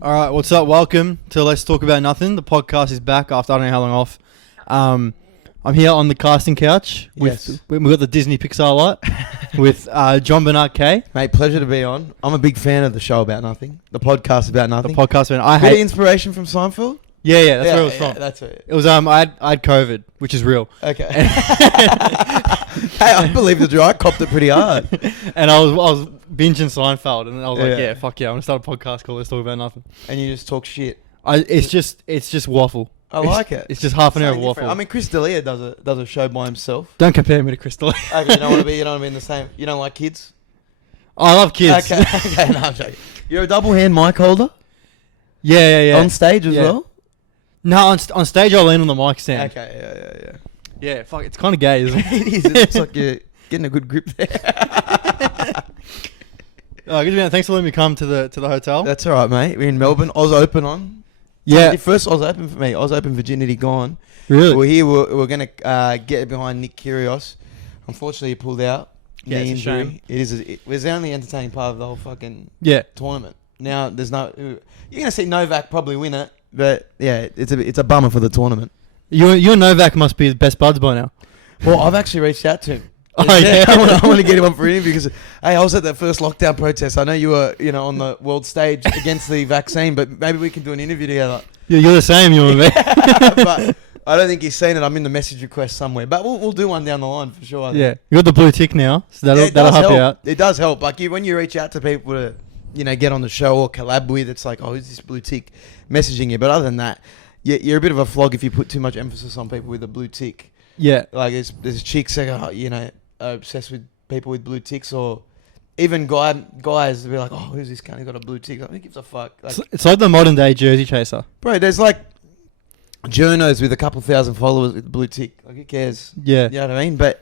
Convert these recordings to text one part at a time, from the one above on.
All right, what's up? Welcome to Let's Talk About Nothing. The podcast is back after I don't know how long off. I'm here on the casting couch with we've got the Disney Pixar lot with John Bernard K. Mate, pleasure to be on. I'm a big fan of the show About Nothing, the podcast About Nothing. The podcast, man. I Bit of hate. inspiration from Seinfeld. Yeah, that's where it was from. That's it. It was I had COVID, which is real. Okay. Hey, I believe the I copped it pretty hard. And I was binging Seinfeld, and I was like, Yeah. fuck yeah, I'm gonna start a podcast called Let's Talk About Nothing. And you just talk shit. It's just waffle. I like it. It's just half an hour of Something different. waffle. I mean, Chris D'Elia does a show by himself. Don't compare me to Crystal. Okay, you don't want to be in the same. You don't like kids. I love kids. Okay, okay, no, I'm joking. You're a double hand mic holder. Yeah. On stage as well. No, on stage I lean on the mic stand. Okay, yeah. Yeah, fuck, it's kind of gay, isn't it? It is. It looks like you're getting a good grip there. Good man. Thanks for letting me come to the hotel. That's all right, mate. We're in Melbourne. Oz Open on. Yeah. First Oz Open for me. Oz Open Virginity gone. Really? We're here. We're going to get behind Nick Kairouz. Unfortunately, he pulled out. Yeah, Knee it's a injury. shame. It was the only entertaining part of the whole fucking Yeah. tournament. Now, there's no... You're going to see Novak probably win it. But, yeah, it's a bummer for the tournament. You and Novak must be the best buds by now. Well, I've actually reached out to him. Oh, yeah. I want to get him on for an interview because, hey, I was at that first lockdown protest. I know you were, on the world stage against the vaccine, but maybe we can do an interview together. Yeah, you're the same, you and me. But I don't think he's seen it. I'm in the message request somewhere, but we'll do one down the line for sure. Yeah. You got the blue tick now, so that'll it does help you help. out. It does help. Like when you reach out to people to, get on the show or collab with, it's like, oh, who's this blue tick messaging you? But other than that, you're a bit of a flog if you put too much emphasis on people with a blue tick. Yeah. Like there's chicks that are obsessed with people with blue ticks, or even guys will be like, oh, who's this guy who got a blue tick? Like, who gives a fuck? Like, It's like the modern day jersey chaser. bro, there's like journos with a couple thousand followers with a blue tick. Like, who cares? Yeah. You know what I mean? But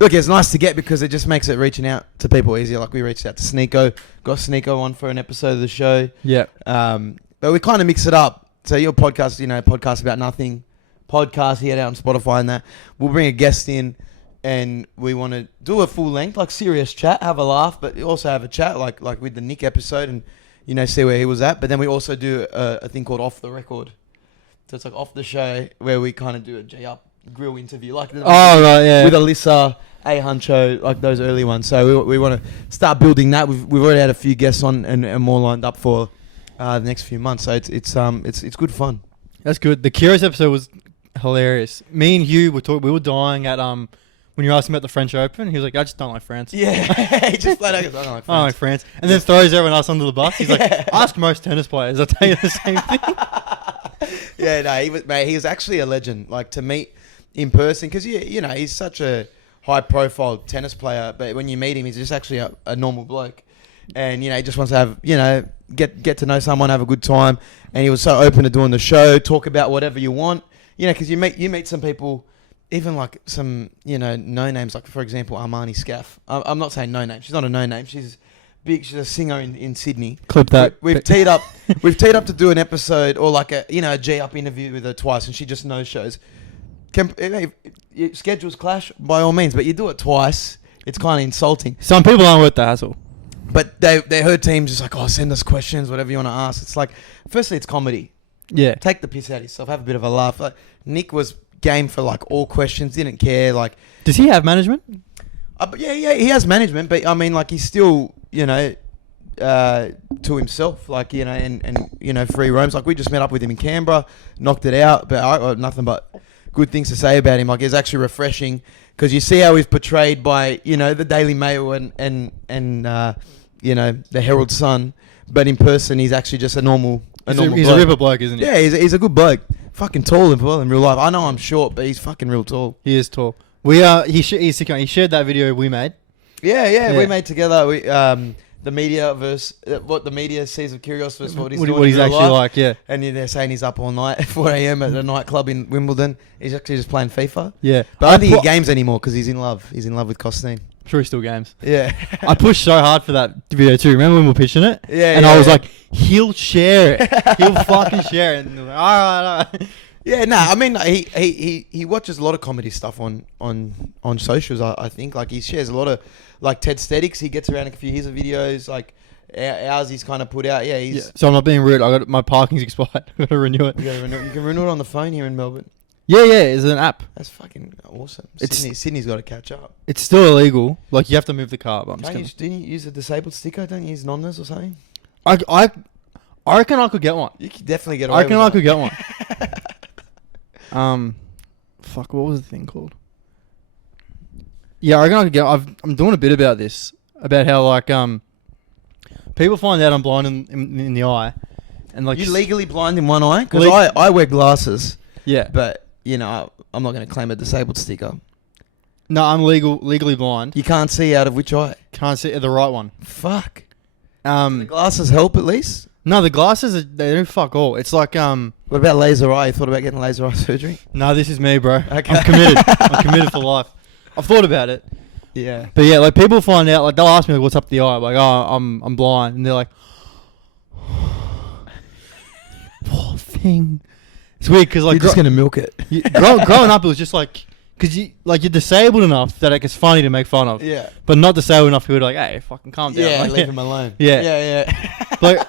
look, it's nice to get because it just makes it reaching out to people easier. Like we reached out to Sneeko, got Sneeko on for an episode of the show. Yeah. But we kind of mix it up. So your podcast, podcast about nothing, podcast here out on Spotify and that. We'll bring a guest in and we want to do a full length, like serious chat, have a laugh, but also have a chat like with the Nick episode and, see where he was at. But then we also do a thing called Off the Record. So it's like off the show where we kind of do a J-Up grill interview. Like Right, yeah. with Alyssa, A Huncho, like those early ones. So we want to start building that. We've already had a few guests on and more lined up for the next few months. So it's good fun. That's good. The Kairouz episode was hilarious. Me and Hugh we were dying at when you asked him about the French Open. He was like, I just don't like France. Yeah, he just flat out goes, I don't like France. I don't like France. And then throws everyone else under the bus. He's like, ask most tennis players. I'll tell you the same thing. Yeah, no, he was actually a legend. Like to meet in person, because he's such a high-profile tennis player. But when you meet him, he's just actually a normal bloke, and he just wants to have get to know someone, have a good time. And he was so open to doing the show, talk about whatever you want. Because you meet some people, even like some no names, like for example Armani Scaff. I'm not saying no name. She's not a no name. She's big. She's a singer in Sydney. Clip that. We've teed up. We've teed up to do an episode or like a G-Up interview with her twice, and she just no shows. If your schedules clash, by all means, but you do it twice, it's kind of insulting. Some people aren't worth the hassle. But they her team's just like, oh, send us questions, whatever you want to ask. It's like, firstly, it's comedy. Yeah. Take the piss out of yourself. Have a bit of a laugh. Like, Nick was game for like all questions. Didn't care. Like, does he have management? Yeah, he has management, but I mean, like, he's still to himself, like, and free roams. Like, we just met up with him in Canberra, knocked it out, but I got nothing but good things to say about him. Like, it's actually refreshing because you see how he's portrayed by the Daily Mail and the Herald Sun, but in person he's actually just a normal He's a ripper bloke, isn't he? Yeah, he's a good bloke. Fucking tall and well in real life. I know I'm short, but he's fucking real tall. He is tall. He shared that video we made. Yeah, we made together. We the media versus what the media sees of Kairouz versus what he's actually life. like. Yeah. And they're saying he's up all night at 4 a.m. at a nightclub in Wimbledon. He's actually just playing FIFA. Yeah. But I don't think he games anymore because he's in love. He's in love with Costine. I'm sure he still games. Yeah. I pushed so hard for that video too. Remember when we were pitching it? Yeah. And I was like, he'll share it. He'll fucking share it. And like, all right. Yeah, no, I mean he watches a lot of comedy stuff on socials. I think like he shares a lot of like Ted Stedicks. He gets around a few of his videos. Like ours he's kind of put out. Yeah, he's. Yeah. So I'm not being rude. I got my parking's expired. I got to renew it. You can renew it on the phone here in Melbourne. Yeah. It's an app. That's fucking awesome. It's- Sydney's got to catch up. It's still illegal. Like you have to move the car. But I'm just Don't gonna, you, didn't you use a disabled sticker? Don't you use Nonnas or something? I reckon I could get one. You could definitely get away I reckon with I could that. get one. Fuck. What was the thing called? Yeah, I reckon I could get. I'm doing a bit about this. About how like people find out I'm blind in the eye, and like You legally blind in one eye? Because Leg- I wear glasses, yeah. but you know I'm not going to claim a disabled sticker. No, I'm legally blind. You can't see out of which eye? Can't see the right one. Fuck. The glasses help at least. No, the glasses they do fuck all. It's like What about laser eye? You thought about getting laser eye surgery? no, this is me, bro. Okay. I'm committed. I'm committed for life. I've thought about it, Yeah. but yeah, like people find out, like they'll ask me like, "What's up the eye?" Like, "Oh, I'm blind," and they're like, "Poor thing." It's weird because like You're just going to milk it. growing up, it was just like because you're disabled enough that like, it's funny to make fun of, Yeah. but not disabled enough people are like, "Hey, fucking calm down." Yeah, Like, leave him alone. Yeah. Yeah. like,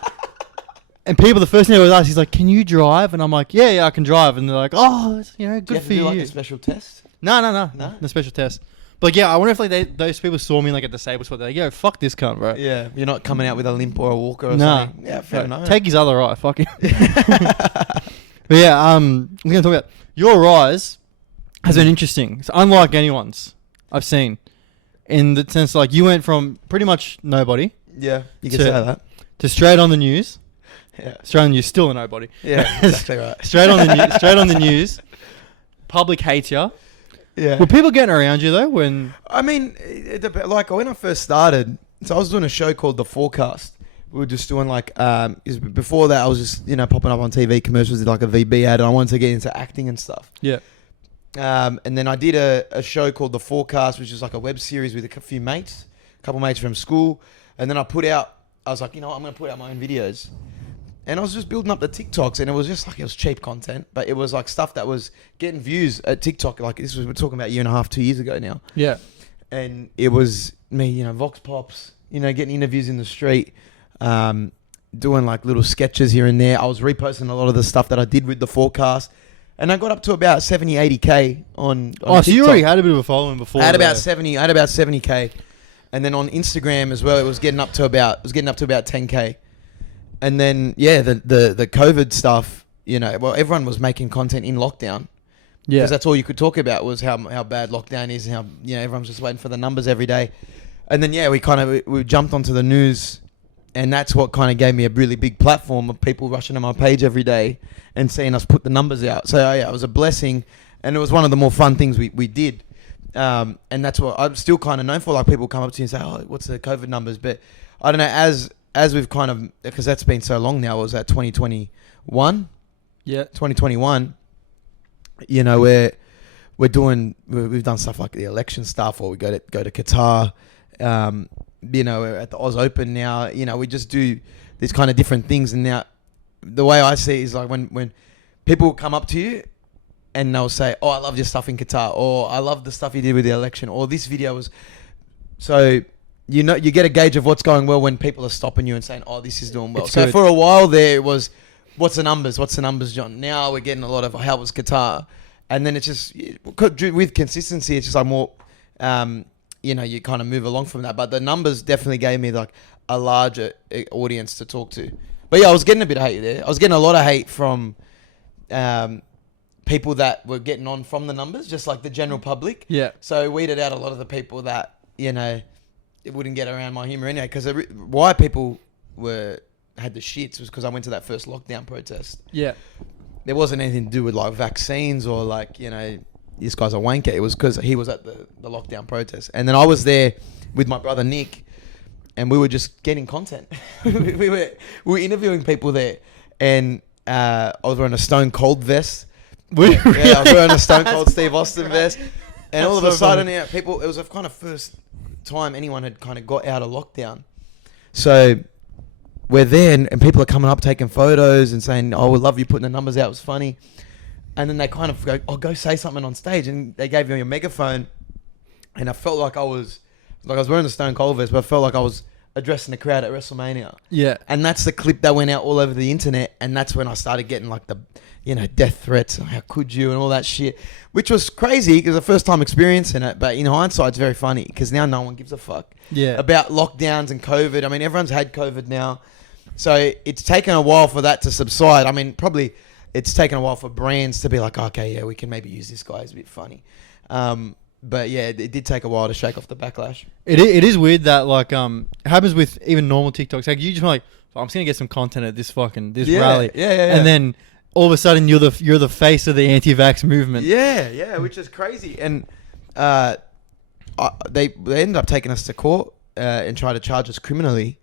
and people, the first thing they would ask, he's like, "Can you drive?" And I'm like, "Yeah, I can drive." And they're like, "Oh, it's, Do you good have for to do you." like a special test? No, No? no special test. But yeah, I wonder if like those people saw me like a disabled spot. They're like, "Yo, fuck this cunt, bro." Yeah. You're not coming out with a limp or a walker or Nah. something? Yeah, fair enough. Take his other eye, fuck him. But yeah, I'm gonna talk about your rise has been interesting. It's unlike anyone's I've seen, in the sense like you went from pretty much nobody Yeah, you can To- say that. to straight on the news. Yeah. Straight on the news, still a nobody. Yeah, exactly right. Straight on the news. Straight on the news. Public hates you. Yeah. Were people getting around you though? When I mean, like when I first started, so I was doing a show called The Forecast. We were just doing like, before that I was just, popping up on TV commercials, did like a VB ad, and I wanted to get into acting and stuff. yeah, And then I did a show called The Forecast, which is like a web series with a couple mates from school. And then I was like, I'm going to put out my own videos. And I was just building up the TikToks, and it was just like, it was cheap content, but it was like stuff that was getting views at TikTok. Like we're talking about a year and a half, 2 years ago now. yeah, And it was me, Vox Pops, getting interviews in the street, doing like little sketches here and there. I was reposting a lot of the stuff that I did with The Forecast. And I got up to about 70, 80K on Oh, so you TikTok. already had a bit of a following before. I had about though. 70K. And then on Instagram as well, it was getting up to about 10K. And then the COVID stuff, everyone was making content in lockdown. Yeah, Because that's all you could talk about was how bad lockdown is, and how everyone's just waiting for the numbers every day. And then we jumped onto the news, and that's what kind of gave me a really big platform of people rushing to my page every day and seeing us put the numbers out. So yeah, it was a blessing, and it was one of the more fun things we did. And that's what I'm still kind of known for. Like people come up to you and say, "Oh, what's the COVID numbers?" But I don't know, as we've kind of, because that's been so long now. Was that 2021? yeah, 2021. We've done stuff like the election stuff, or we go to Qatar. We're at the Oz Open now. We just do these kind of different things. And now, the way I see it is like when people come up to you and they'll say, "Oh, I love your stuff in Qatar," or "I love the stuff you did with the election," or "This video was," so you get a gauge of what's going well when people are stopping you and saying, "Oh, this is doing well." It's So good. for a while there, it was, "What's the numbers? What's the numbers, John?" Now we're getting a lot of, "How was Qatar?" And then it's just, with consistency, it's just like more, you kind of move along from that. But the numbers definitely gave me like a larger audience to talk to. But yeah, I was getting a bit of hate there. I was getting a lot of hate from people that were getting on from the numbers, just like the general public. yeah. So weeded out a lot of the people that, it wouldn't get around my humour anyway. Because why people had the shits was because I went to that first lockdown protest. Yeah. There wasn't anything to do with like vaccines or like, this guy's a wanker. It was because he was at the lockdown protest. And then I was there with my brother Nick, and we were just getting content. we were interviewing people there, and I was wearing a Stone Cold vest. Yeah, I was wearing a Stone Cold Steve Austin vest. And all of a sudden, it was a kind of first time anyone had kind of got out of lockdown. So we're there, and people are coming up taking photos and saying, "Oh, we love you putting the numbers out. It was funny." And then they kind of go, "Oh, go say something on stage." And they gave me a megaphone, and I felt like I was wearing the Stone Cold vest, but I felt like I was addressing the crowd at WrestleMania. Yeah. And that's the clip that went out all over the internet. And that's when I started getting like the, death threats. And how could you and all that shit, which was crazy because the first time experiencing it. But in hindsight, it's very funny because now no one gives a fuck about lockdowns and COVID. I mean, everyone's had COVID now. So it's taken a while for that to subside. I mean, probably it's taken a while for brands to be like, okay, yeah, we can maybe use this guy. He's a bit funny. But yeah, it did take a while to shake off the backlash. It is weird that like it happens with even normal TikToks. Like you just like, oh, I'm just gonna get some content at this rally. Yeah. And then all of a sudden you're the face of the anti-vax movement. Yeah, which is crazy. And they ended up taking us to court and tried to charge us criminally.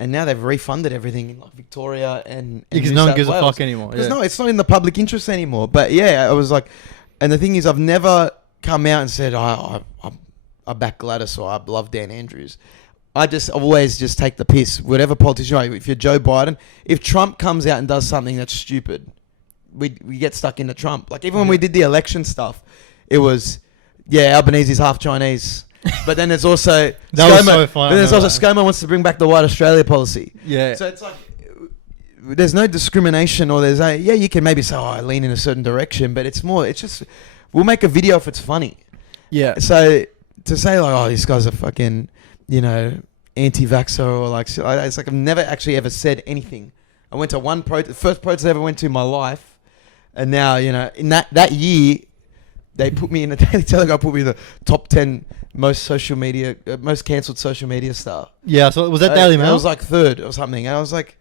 And now they've refunded everything in like Victoria and because no one gives a fuck anymore. Because no, it's not in the public interest anymore. But yeah, I was like, and the thing is, I've never come out and said I back Gladys or I love Dan Andrews. I always just take the piss. Whatever politician, if you're Joe Biden, if Trump comes out and does something that's stupid, we get stuck into Trump. Like even when we did the election stuff, it was Albanese's half Chinese. But then there's also that was so fun. Then there's also ScoMo wants to bring back the White Australia policy. Yeah. So it's like there's no discrimination, or there's you can maybe say I lean in a certain direction, but it's just we'll make a video if it's funny. Yeah. So to say like, oh, this guy's a fucking, anti-vaxxer or like, it's like I've never actually ever said anything. I went to one first protest I ever went to in my life, and now in that year. They put me in the Daily Telegraph. Put me in the top 10 most cancelled social media star. Yeah, so was that Daily Mail? I was like third or something, and I was like,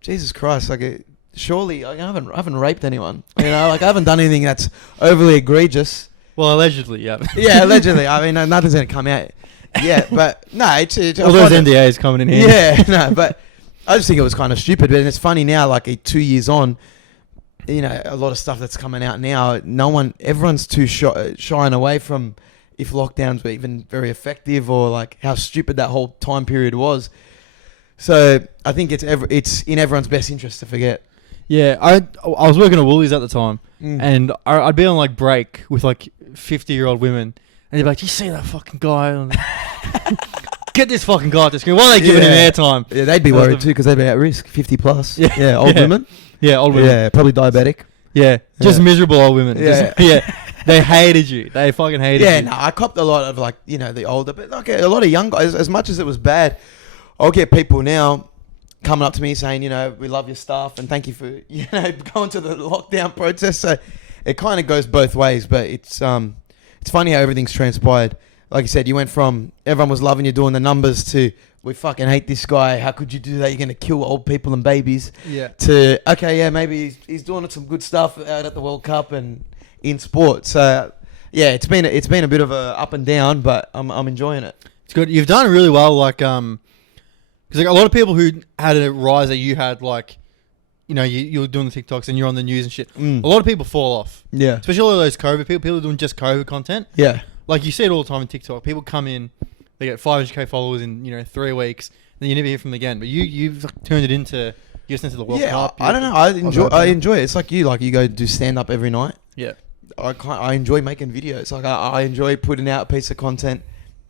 Jesus Christ! Like, surely I haven't raped anyone. Like I haven't done anything that's overly egregious. Well, allegedly, yeah. Yeah, allegedly. I mean, nothing's gonna come out. Yeah, but no, it's all those NDAs coming in here. Yeah, no, but I just think it was kind of stupid. But it's funny now, like 2 years on. A lot of stuff that's coming out now, everyone's too shying away from if lockdowns were even very effective or like how stupid that whole time period was. So I think it's in everyone's best interest to forget. Yeah, I was working at Woolies at the time, and I'd be on like break with like 50-year-old women, and they'd be like, "Do you see that fucking guy? Get this fucking guy at the screen. Why are they giving him airtime?" Yeah, they'd be worried too because they'd be at risk, 50 plus. Yeah, old women. Yeah, old women. Yeah, probably diabetic. Yeah, just miserable old women. Yeah, they hated you. They fucking hated you. Yeah, no, I copped a lot of like, the older, but like a lot of young guys. As much as it was bad, I'll get people now coming up to me saying, we love your stuff and thank you for, going to the lockdown protest. So it kind of goes both ways, but it's funny how everything's transpired. Like you said, you went from everyone was loving you doing the numbers to we fucking hate this guy. How could you do that? You're going to kill old people and babies. Yeah. To, okay, yeah, maybe he's doing some good stuff out at the World Cup and in sport. So, yeah, it's been a bit of a up and down, but I'm enjoying it. It's good. You've done really well, like, because like a lot of people who had a rise that you had, like, you're doing the TikToks and you're on the news and shit. A lot of people fall off. Yeah. Especially all those COVID people doing just COVID content. Yeah. Like, you see it all the time in TikTok. People come in. They get 500k followers in 3 weeks, then you never hear from them again. But you've turned it into just into the World Cup. I don't know. I enjoy it. It's like you go do stand up every night. Yeah. I enjoy making videos. Like I enjoy putting out a piece of content,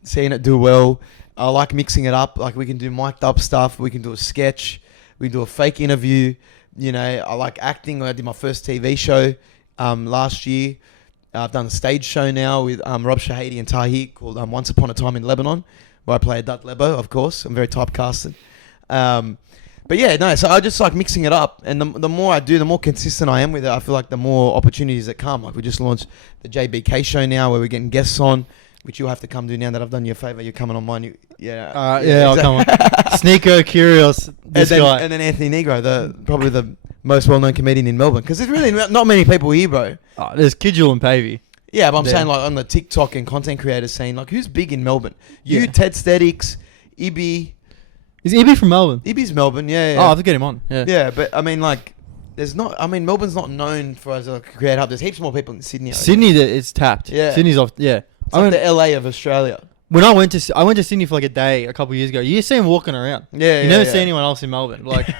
seeing it do well. I like mixing it up. Like we can do mic'd up stuff. We can do a sketch. We can do a fake interview. I like acting. I did my first TV show last year. I've done a stage show now with Rob Shahidi and Tahir called Once Upon a Time in Lebanon, where I play a Dut Lebo, of course. I'm very typecasted. But yeah, no, so I just like mixing it up. And the more I do, the more consistent I am with it. I feel like the more opportunities that come. Like we just launched the JBK show now where we're getting guests on, which you'll have to come do now that I've done you a favour. You're coming on mine. I'll come on. Sneeko, Kairouz, guy. And then Anthony Nigro, probably the most well-known comedian in Melbourne. Because there's really not many people here, bro. There's Kidgel and Pavey. Yeah, but I'm saying like on the TikTok and content creator scene, like who's big in Melbourne? You, Ted Statics, Ibby. Is Ibby from Melbourne? Ibby's Melbourne, yeah. Oh, I have to get him on. Yeah. Yeah, but I mean like, Melbourne's not known for as a creator hub. There's heaps more people in Sydney. Sydney, it's tapped. Yeah. Sydney's off, yeah. It's like the LA of Australia. When I went to Sydney for like a day a couple of years ago, you see him walking around. Yeah, you never see anyone else in Melbourne. Like,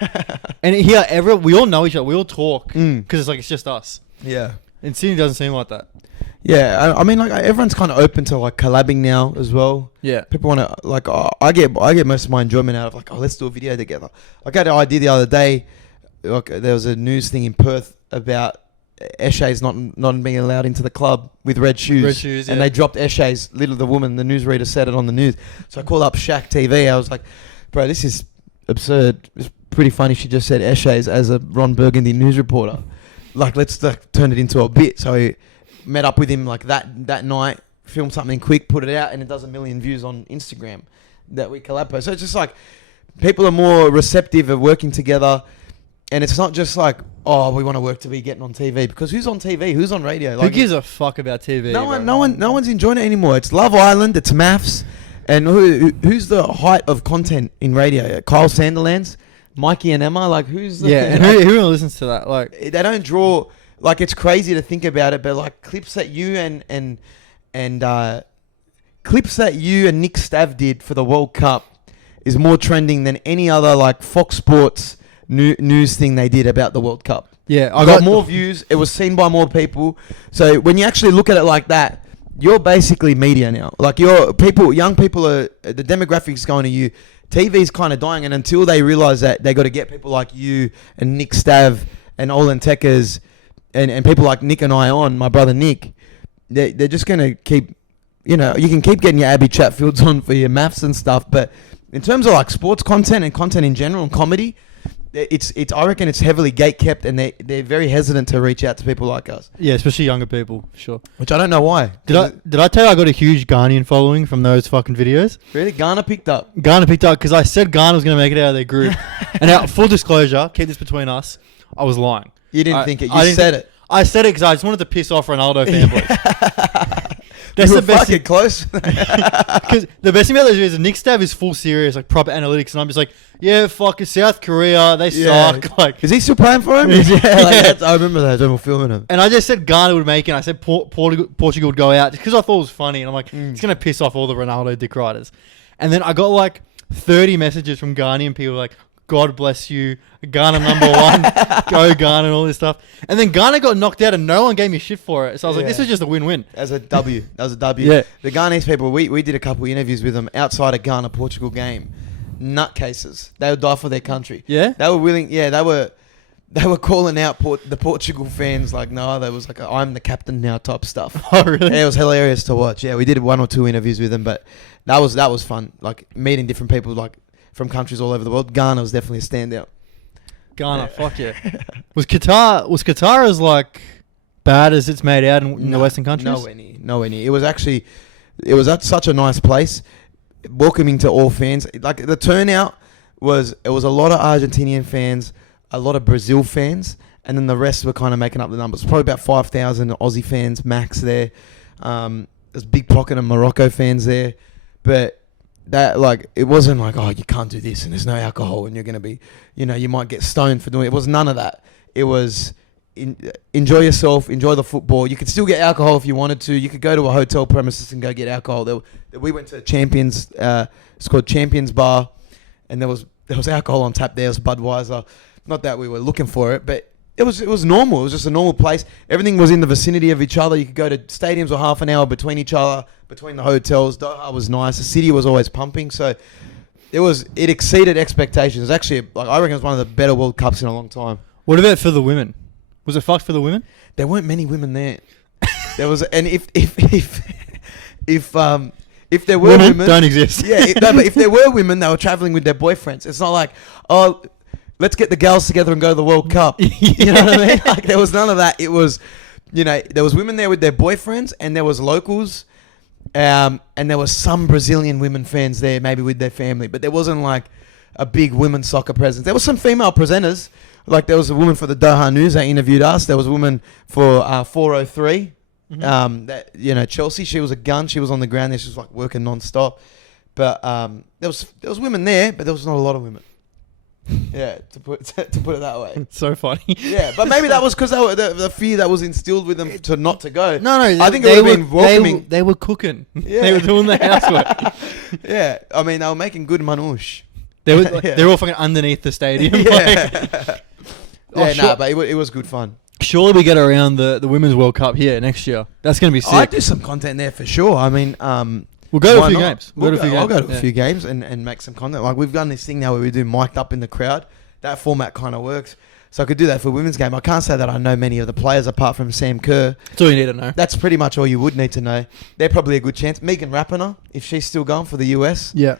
and here, we all know each other. We all talk because it's just us. Yeah. And Sydney doesn't seem like that. Yeah, I mean, like everyone's kind of open to like collabing now as well. Yeah. People want to like. I get most of my enjoyment out of like, let's do a video together. Like I had an idea the other day. Like there was a news thing in Perth about Eshe's not being allowed into the club with red shoes. Red shoes, and yeah. they dropped Eshe's. Little the woman, the newsreader said it on the news. So I called up Shaq TV. I was like, bro, this is absurd. It's pretty funny. She just said Eshe's as a Ron Burgundy news reporter. Like, let's turn it into a bit. So I met up with him like that night, filmed something quick, put it out, and it does 1 million views on Instagram that we collab. So it's just like people are more receptive of working together. And it's not just like, oh, we want to work to be getting on TV, because who's on TV? Who's on radio? Like, Who gives a fuck about TV? No one's enjoying it anymore. It's Love Island, it's maths, and who's the height of content in radio? Kyle Sanderlands, Mikey and Emma. Like who's the, Yeah, and who listens to that? Like they don't draw. Like it's crazy to think about it, but like clips that you and clips that you and Nick Stav did for the World Cup is more trending than any other like Fox Sports news thing they did about the World Cup. yeah, I got more views. It was seen by more people. So when you actually look at it like that, you're basically media now. Like young people are, the demographics going to you. TV's kind of dying, and until they realize that they got to get people like you and Nick Stav and Olin Tekers and people like Nick and I on, my brother Nick, they're just going to keep, you can keep getting your Abby Chatfields on for your maths and stuff, but in terms of like sports content and content in general and comedy, it's I reckon it's heavily gatekept, and they're very hesitant to reach out to people like us. Yeah, especially younger people, for sure. Which I don't know why. Did I tell you I got a huge Ghanaian following from those fucking videos? Really? Ghana picked up. Ghana picked up because I said Ghana was going to make it out of their group. And now, full disclosure, keep this between us, I was lying. You didn't think it. You said it. I said it because I just wanted to piss off Ronaldo fanboys. That's the best thing. Close. Because the best thing about those videos is Nick Stav is full serious, like proper analytics, and I'm just like, yeah, fuck, it's South Korea, they suck. Like, is he still playing for him? I remember that. I remember filming him. And I just said Ghana would make it. And I said Portugal would go out because I thought it was funny, and I'm like, it's gonna piss off all the Ronaldo dick riders. And then I got like 30 messages from Ghanaian people like, God bless you, Ghana #1, go Ghana, and all this stuff. And then Ghana got knocked out and no one gave me shit for it. So I was like, this is just a win-win. That was a W. Yeah. The Ghanese people, we did a couple of interviews with them outside a Ghana-Portugal game. Nutcases. They would die for their country. Yeah? They were willing, they were calling out the Portugal fans like, no, there was like a, I'm the captain now type stuff. Oh, really? Yeah, it was hilarious to watch. Yeah, we did 1 or 2 interviews with them, but that was fun. Like meeting different people like from countries all over the world. Ghana was definitely a standout. Ghana, fuck yeah. Was Qatar as like bad as it's made out in the Western countries? Nowhere near. It was at such a nice place, welcoming to all fans. Like the turnout was a lot of Argentinian fans, a lot of Brazil fans, and then the rest were kind of making up the numbers. Probably about 5,000 Aussie fans max there. There's a big pocket of Morocco fans there, but that like it wasn't like, oh, you can't do this and there's no alcohol and you're gonna be, you might get stoned for doing it. It was none of that. It was enjoy yourself, enjoy the football. You could still get alcohol if you wanted to. You could go to a hotel premises and go get alcohol. We went to Champions. It's called Champions Bar, and there was alcohol on tap there. It was Budweiser. Not that we were looking for it, but it was normal. It was just a normal place. Everything was in the vicinity of each other. You could go to stadiums or half an hour between each other, between the hotels. Doha was nice. The city was always pumping. So it exceeded expectations. It was actually, like, I reckon it was one of the better World Cups in a long time. What about for the women? Was it fucked for the women? There weren't many women there. There was, and if there were women don't exist. Yeah, but if there were women, they were traveling with their boyfriends. It's not like, oh, let's get the gals together and go to the World Cup. You know what I mean? Like there was none of that. It was, there was women there with their boyfriends, and there was locals, and there was some Brazilian women fans there, maybe with their family. But there wasn't like a big women's soccer presence. There was some female presenters. Like there was a woman for the Doha News that interviewed us. There was a woman for 403. Mm-hmm. Chelsea. She was a gun. She was on the ground there. She was like working non-stop. But there was women there, but there was not a lot of women. Yeah, to put it that way. It's so funny. Yeah, but maybe that was because the fear that was instilled with them to go. No, I think it would have been welcoming. They were cooking. Yeah. They were doing the housework. Yeah, I mean they were making good manouche. They were all fucking underneath the stadium. Yeah. But it was good fun. Surely we get around the Women's World Cup here next year. That's going to be sick. I'd do some content there for sure. I mean, we'll go to a why few not? games. I'll go to a few games and make some content. Like, we've done this thing now where we do mic'd up in the crowd. That format kind of works. So I could do that for a women's game. I can't say that I know many of the players apart from Sam Kerr. That's all you need to know. That's pretty much all you would need to know. They're probably a good chance. Megan Rapinoe, if she's still going for the US. Yeah.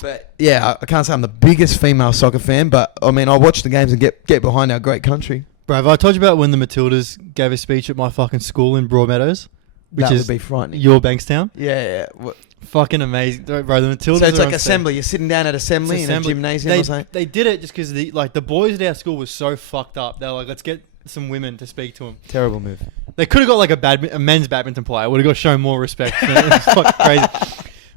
But yeah, I can't say I'm the biggest female soccer fan, but I mean, I watch the games and get behind our great country. Bro, have I told you about when the Matildas gave a speech at my fucking school in Broadmeadows? That would be frightening. Your Bankstown? Yeah. Fucking amazing. Bro, the Matildas So it's are like on assembly. You're sitting down at assembly in a gymnasium or something? They did it just because the boys at our school was so fucked up. They were like, let's get some women to speak to them. Terrible move. They could have got like a men's badminton player. Would have got shown more respect. It's fucking crazy.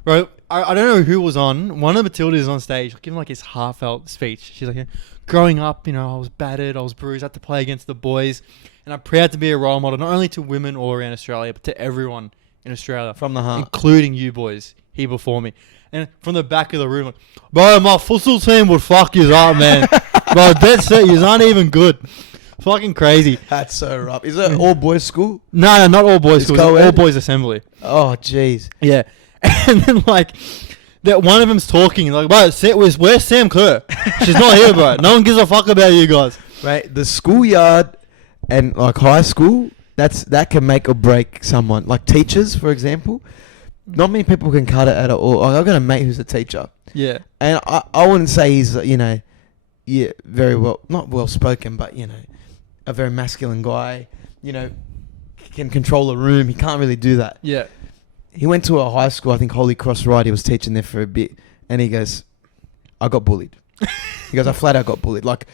Bro, I don't know who was on. One of the Matildas is on stage, giving like his heartfelt speech. She's like, growing up, I was battered, I was bruised, I had to play against the boys. And I'm proud to be a role model, not only to women all around Australia, but to everyone in Australia. From the heart. Including you boys here before me. And from the back of the room, like, bro, my futsal team would fuck you up, man. Bro, that's it. You aren't even good. Fucking crazy. That's so rough. Is it all boys school? No, not all boys school. It's all boys assembly. Oh, jeez. Yeah. And then, like, that one of them's talking. Like, bro, where's Sam Kerr? She's not here, bro. No one gives a fuck about you guys. Right. The schoolyard and, like, high school, that can make or break someone. Like, teachers, for example. Not many people can cut it at all. Like, I've got a mate who's a teacher. Yeah. And I wouldn't say he's, very well, not well spoken, but, a very masculine guy, can control a room. He can't really do that. Yeah. He went to a high school, I think Holy Cross Ride. He was teaching there for a bit. And he goes, I got bullied. He goes, I flat out got bullied. Like,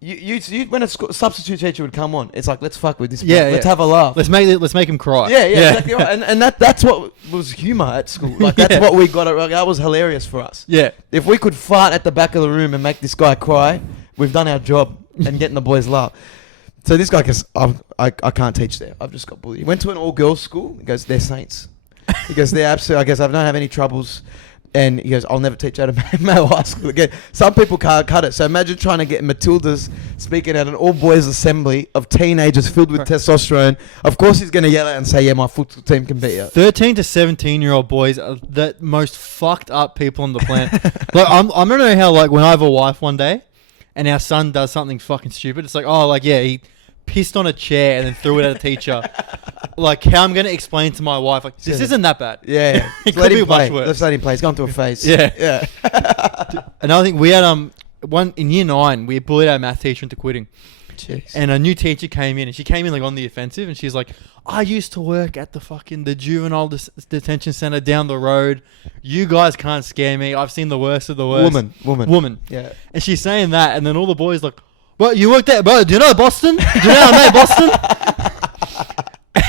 you when a substitute teacher would come on, it's like, let's fuck with this. Yeah, Let's have a laugh. Let's make him cry. Yeah, exactly right. And that's what was humour at school. Like, that's what we got. That was hilarious for us. Yeah. If we could fart at the back of the room and make this guy cry, we've done our job and getting the boys laugh. So this guy goes, I can't teach there. I've just got bullied. He went to an all-girls school. He goes, they're saints. He goes, they're absolutely, I guess I don't have any troubles. And he goes, I'll never teach out of male high school again. Some people can't cut it. So imagine trying to get Matildas speaking at an all-boys assembly of teenagers filled with testosterone. Of course he's going to yell out and say, yeah, my football team can beat you. 13 to 17-year-old boys are the most fucked up people on the planet. Like, I'm going to know how, like, when I have a wife one day and our son does something fucking stupid, it's like, oh, like, yeah, he pissed on a chair and then threw it at a teacher. Like, how I'm going to explain to my wife, like, this isn't that bad. Yeah. It could be much worse. Let's let him play. He's gone through a phase. Yeah. Another thing, we had one in year 9, we bullied our math teacher into quitting. Jeez. And a new teacher came in, and she came in like on the offensive, and she's like, I used to work at the juvenile detention center down the road. You guys can't scare me. I've seen the worst of the worst. Woman. Yeah. And she's saying that, and then all the boys like, well, you worked there, bro. Do you know Boston? Do you know I made Boston?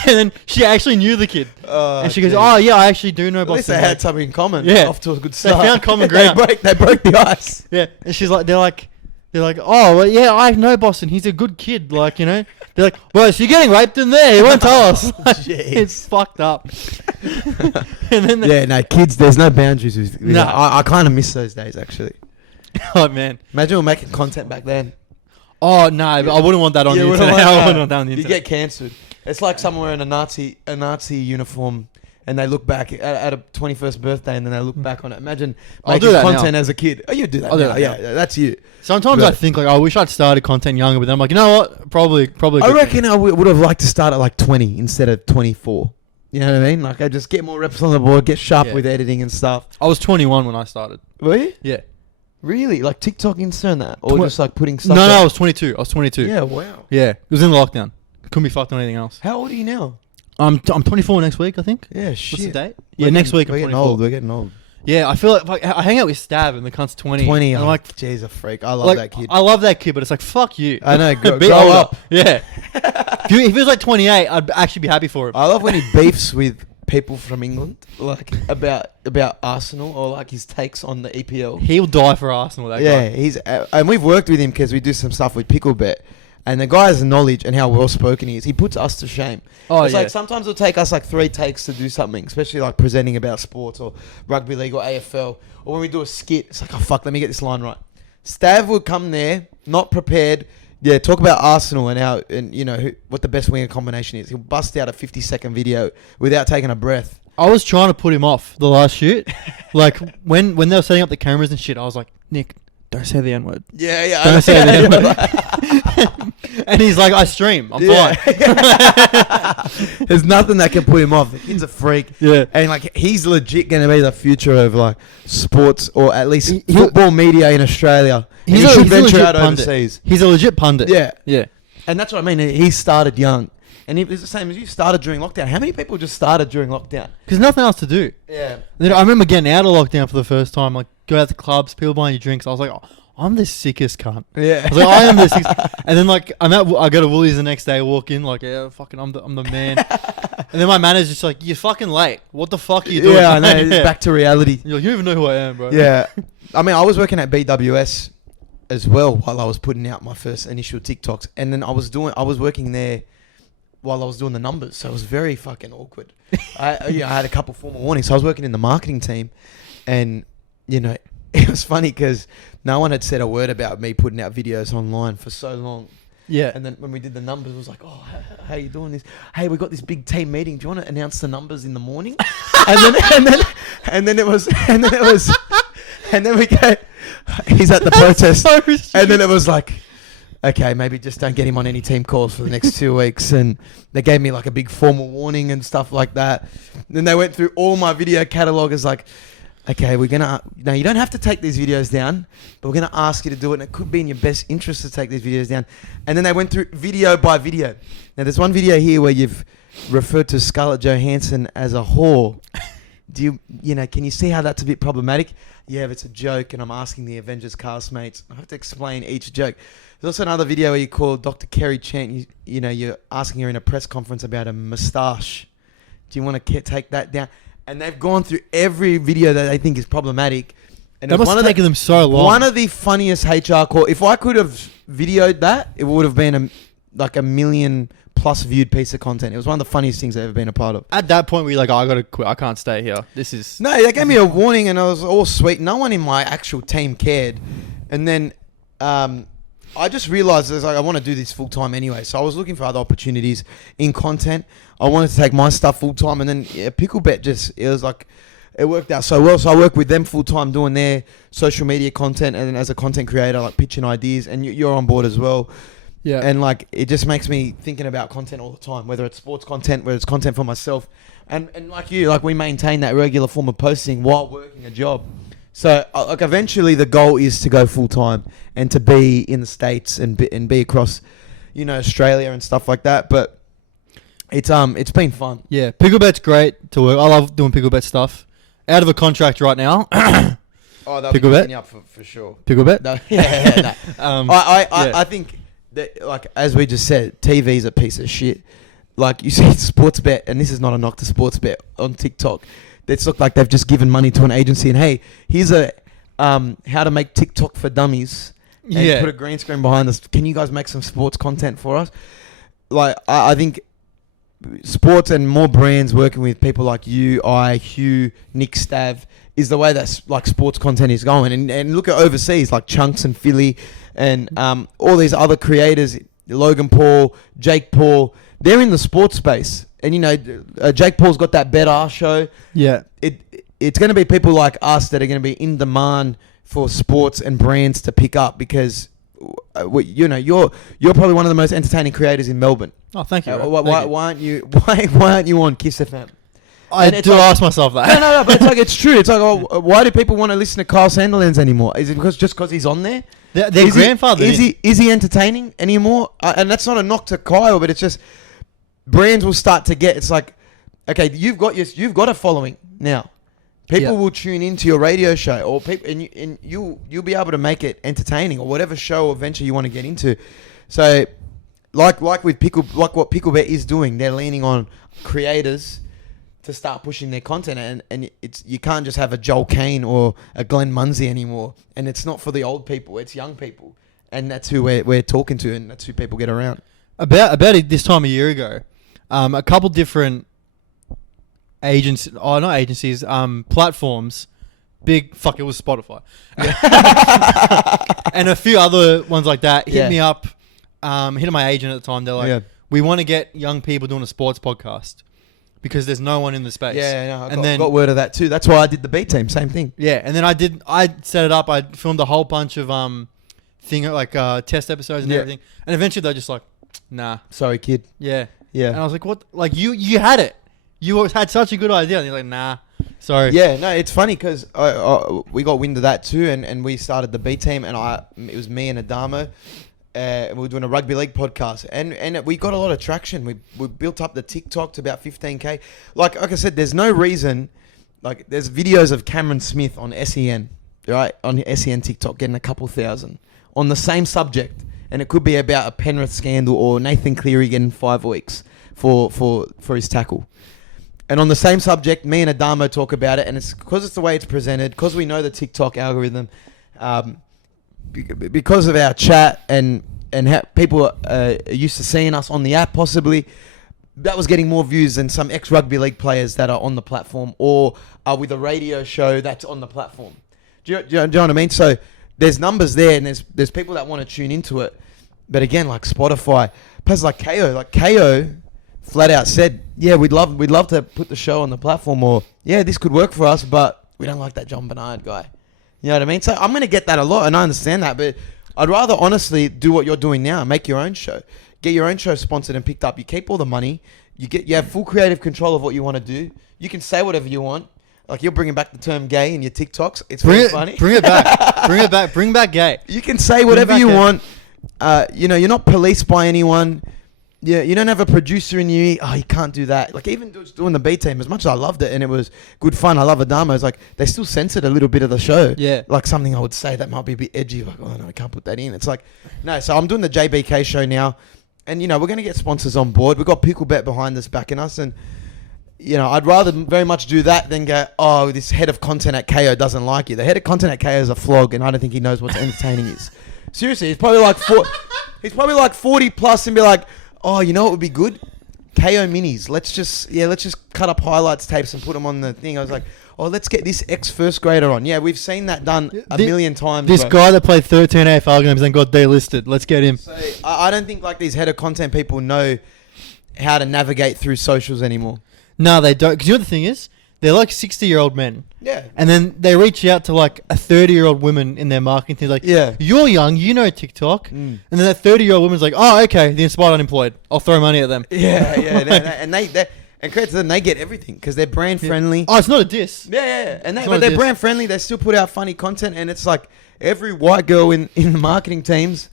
And then she actually knew the kid. And she goes, oh, yeah, I actually do know Boston. At least they had something in common. Yeah. Off to a good start. They found common ground. They broke the ice. Yeah. And she's like, they're like, oh, well, yeah, I know Boston. He's a good kid. Like, They're like, bro, so you're getting raped in there. He won't tell us. Like, it's fucked up. And then kids, there's no boundaries. With No. I kind of miss those days, actually. Oh, man. Imagine we're making content back then. Oh, no, but I wouldn't want that on the internet. I wouldn't want that on the You internet. get cancelled. It's like someone wearing a Nazi uniform and they look back at a 21st birthday and then they look back on it. Imagine making content as a kid. Oh, you do that. I'll do now. that now. Yeah, that's you. Sometimes I think, like, I wish I'd started content younger, but then I'm like, you know what? Probably. I reckon I would have liked to start at like 20 instead of 24. You know what I mean? Like, I just get more reps on the board, get sharp with editing and stuff. I was 21 when I started. Were you? Yeah. Really? Like TikTok, Insta and that? Or just like putting stuff No, out? I was 22. Yeah, wow. Yeah. It was in lockdown. Couldn't be fucked on anything else. How old are you now? I'm 24 next week, I think. Yeah, shit. What's the date? Yeah, next week I'm 24. We're getting old. Yeah, I feel like I hang out with Stab and the cunt's 20. 20. And I'm like, jeez, a freak. I love that kid. I love that kid, but it's like, fuck you. I know. Grow older. up. Yeah. If he was like 28, I'd actually be happy for him. I love when he beefs with people from England, like about Arsenal or like his takes on the EPL. He'll die for Arsenal, that guy. Yeah, and we've worked with him because we do some stuff with Picklebet. And the guy's knowledge and how well-spoken he is, he puts us to shame. Oh, it's yeah. like sometimes it'll take us like 3 takes to do something, especially like presenting about sports or rugby league or AFL. Or when we do a skit, it's like, oh, fuck, let me get this line right. Stav would come there, not prepared, Yeah, talk about Arsenal and how, and you know, what the best winger combination is. He'll bust out a 50-second video without taking a breath. I was trying to put him off the last shoot. Like, when they were setting up the cameras and shit, I was like, Nick, don't say the N-word. Yeah. Don't say the N-word. And he's like, I stream. I'm fine. There's nothing that can put him off. The kid's a freak. Yeah. And, like, he's legit going to be the future of, like, sports or at least football media in Australia. He should venture out overseas. He's a legit pundit. Yeah. Yeah. And that's what I mean. He started young. And it was the same as you started during lockdown. How many people just started during lockdown? Because nothing else to do. Yeah. Then I remember getting out of lockdown for the first time. Like, go out to clubs, people buying you drinks. I was like, oh, I'm the sickest cunt. Yeah. I was like, I am the sickest. And then, like, I go to Woolies the next day, walk in, like, yeah, fucking, I'm the man. And then my manager's just like, you're fucking late. What the fuck are you doing? Yeah, I know. It's back to reality. You're like, you don't even know who I am, bro. Yeah. I mean, I was working at BWS as well while I was putting out my first initial TikToks. And then I was working there while I was doing the numbers. So it was very fucking awkward. I had a couple formal warnings. So I was working in the marketing team. And, you know, it was funny because no one had said a word about me putting out videos online for so long. Yeah. And then when we did the numbers, it was like, oh, how are you doing this? Hey, we got this big team meeting. Do you want to announce the numbers in the morning? and then we go, he's at the protest. So and then it was like, okay, maybe just don't get him on any team calls for the next 2 weeks. And they gave me like a big formal warning and stuff like that. Then they went through all my video catalog as like, okay, now you don't have to take these videos down, but we're going to ask you to do it. And it could be in your best interest to take these videos down. And then they went through video by video. Now there's one video here where you've referred to Scarlett Johansson as a whore. Can you see how that's a bit problematic? Yeah, if it's a joke and I'm asking the Avengers castmates, I have to explain each joke. There's also another video where you call Dr. Kerry Chant, you're asking her in a press conference about a moustache. Do you want to take that down? And they've gone through every video that they think is problematic. And that must have taken them so long. One of the funniest HR calls. If I could have videoed that, it would have been a million plus viewed piece of content. It was one of the funniest things I've ever been a part of. At that point, were you like, oh, I got to quit. I can't stay here. No, they gave me a warning and I was all sweet. No one in my actual team cared. And then I just realized I want to do this full time anyway. So I was looking for other opportunities in content. I wanted to take my stuff full time. And then Picklebet it worked out so well. So I work with them full time doing their social media content. And then as a content creator, like pitching ideas. And you're on board as well. Yeah. And like, it just makes me thinking about content all the time, whether it's sports content, whether it's content for myself. And like you, like we maintain that regular form of posting while working a job. So like eventually the goal is to go full time and to be in the States and be across, Australia and stuff like that. But it's been fun. Yeah. Picklebet's great to work. I love doing Picklebet stuff. Out of a contract right now. Oh, they'll be picking up for sure. Picklebet? No, yeah. I think that, like, as we just said, TV's a piece of shit. Like, you see Sportsbet, and this is not a knock to Sportsbet, on TikTok. It's looked like they've just given money to an agency and, hey, here's a how to make TikTok for dummies. And put a green screen behind us. Can you guys make some sports content for us? Like, I think sports and more brands working with people like you, Hugh, Nick Stav, is the way that like sports content is going. And look at overseas, like Chunks and Philly and all these other creators, Logan Paul, Jake Paul, they're in the sports space. And, Jake Paul's got that Better show. Yeah. It's going to be people like us that are going to be in demand for sports and brands to pick up because, you're probably one of the most entertaining creators in Melbourne. Oh, thank you. Why aren't you on Kiss FM? I do ask myself that. No, but it's true. It's like, why do people want to listen to Kyle Sandilands anymore? Is it because he's on there? Their grandfather. Is he entertaining anymore? And that's not a knock to Kyle, but it's just brands will start to get. It's like, okay, you've got a following now. People will tune into your radio show, or people, and you'll be able to make it entertaining, or whatever show or venture you want to get into. So, like what Picklebet is doing, they're leaning on creators to start pushing their content, and you can't just have a Joel Kane or a Glenn Munsey anymore, and it's not for the old people, it's young people, and that's who we're talking to, and that's who people get around. About this time a year ago, a couple different platforms, it was Spotify, and a few other ones like that hit me up hit up my agent at the time. They're like, Yeah. we want to get young people doing a sports podcast because there's no one in the space. Yeah, no, And then got word of that too. That's why I did the B team. Same thing. yeah, and then I set it up. I filmed a whole bunch of test episodes and Yeah. everything. And eventually they're just like, nah. Sorry, kid. Yeah. Yeah. And I was like, what? Like you had it. You had such a good idea. And you're like, nah. Sorry. Yeah, no, it's funny because we got wind of that too, and we started the B team, and it was me and Adamo. We were doing a rugby league podcast, and we got a lot of traction. We built up the TikTok to about 15K. Like I said, there's no reason. Like there's videos of Cameron Smith on SEN, right? On SEN TikTok getting a couple thousand on the same subject, and it could be about a Penrith scandal or Nathan Cleary getting 5 weeks for his tackle. And on the same subject, me and Adamo talk about it, and it's because it's the way it's presented, because we know the TikTok algorithm, because of our chat and how people are used to seeing us on the app, possibly, that was getting more views than some ex-rugby league players that are on the platform or are with a radio show that's on the platform. Do you know what I mean? So there's numbers there, and there's people that want to tune into it. But again, like Spotify, places like KO flat out said, yeah, we'd love to put the show on the platform, or yeah, this could work for us, but we don't like that John Bernard guy. You know what I mean? So I'm going to get that a lot, and I understand that, but I'd rather honestly do what you're doing now, make your own show, get your own show sponsored and picked up. You keep all the money, you have full creative control of what you want to do. You can say whatever you want. Like you're bringing back the term gay in your TikToks. It's very funny. Bring it back. Bring back gay. You can say whatever you want. You're not policed by anyone. Yeah, you don't have a producer in you. Oh, you can't do that. Like even doing the B team, as much as I loved it and it was good fun, I love Adamo. It's like they still censored a little bit of the show. Yeah, like something I would say that might be a bit edgy. Like, oh no, I can't put that in. It's like no. So I'm doing the JBK show now, and we're gonna get sponsors on board. We've got Picklebet behind us, backing us, and I'd rather very much do that than go, oh, this head of content at KO doesn't like you. The head of content at KO is a flog, and I don't think he knows what entertaining is. Seriously, he's probably like 40 plus and be like, oh, you know what would be good? KO minis. Let's just cut up highlights tapes and put them on the thing. I was like, oh, let's get this ex-first grader on. Yeah, we've seen that done a million times. This guy that played 13 AFL games and got delisted. Let's get him. So, I don't think like these head of content people know how to navigate through socials anymore. No, they don't. Because you know what the thing is? They're like 60-year-old men. Yeah. And then they reach out to like a 30-year-old woman in their marketing team. Like, yeah, you're young, you know TikTok. And then that 30-year-old woman's like, oh, okay, the inspired unemployed. I'll throw money at them. Yeah. And credit to them, they get everything because they're brand friendly. Oh, it's not a diss. Yeah. But they're brand friendly. They still put out funny content, and it's like every white girl in the marketing teams,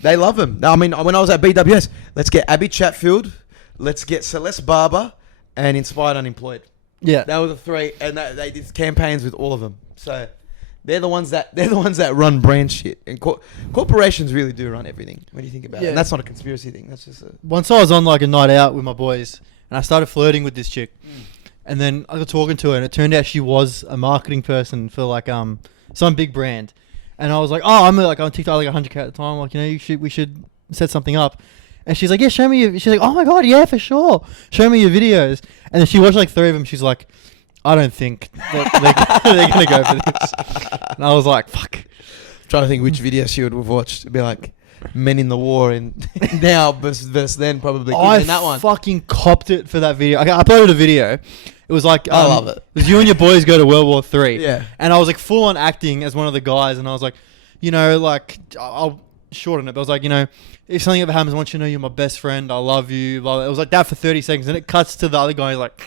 they love them. I mean, when I was at BWS, let's get Abby Chatfield, let's get Celeste Barber, and Inspired Unemployed. Yeah, that were the three, and they did campaigns with all of them. So they're the ones that run brand shit, and corporations really do run everything when you think about it. And that's not a conspiracy thing. That's just once I was on like a night out with my boys, and I started flirting with this chick, and then I got talking to her, and it turned out she was a marketing person for like some big brand, and I was like, oh, I'm like on TikTok like 100K at the time, like we should set something up. And she's like, yeah, show me your... She's like, oh my God, yeah, for sure. Show me your videos. And then she watched like 3 of them. She's like, I don't think that they're going to go for this. And I was like, fuck. I'm trying to think which video she would have watched. It'd be like Men in the War and now versus then probably. I that one. fucking copped it for that video. I uploaded a video. It was like... I love it. It was you and your boys go to World War III. Yeah. And I was like full on acting as one of the guys. And I was like, like, I'll shorten it. But I was like, if something ever happens, I want you to know you're my best friend. I love you. Blah, blah. It was like that for 30 seconds. And it cuts to the other guy. He's like,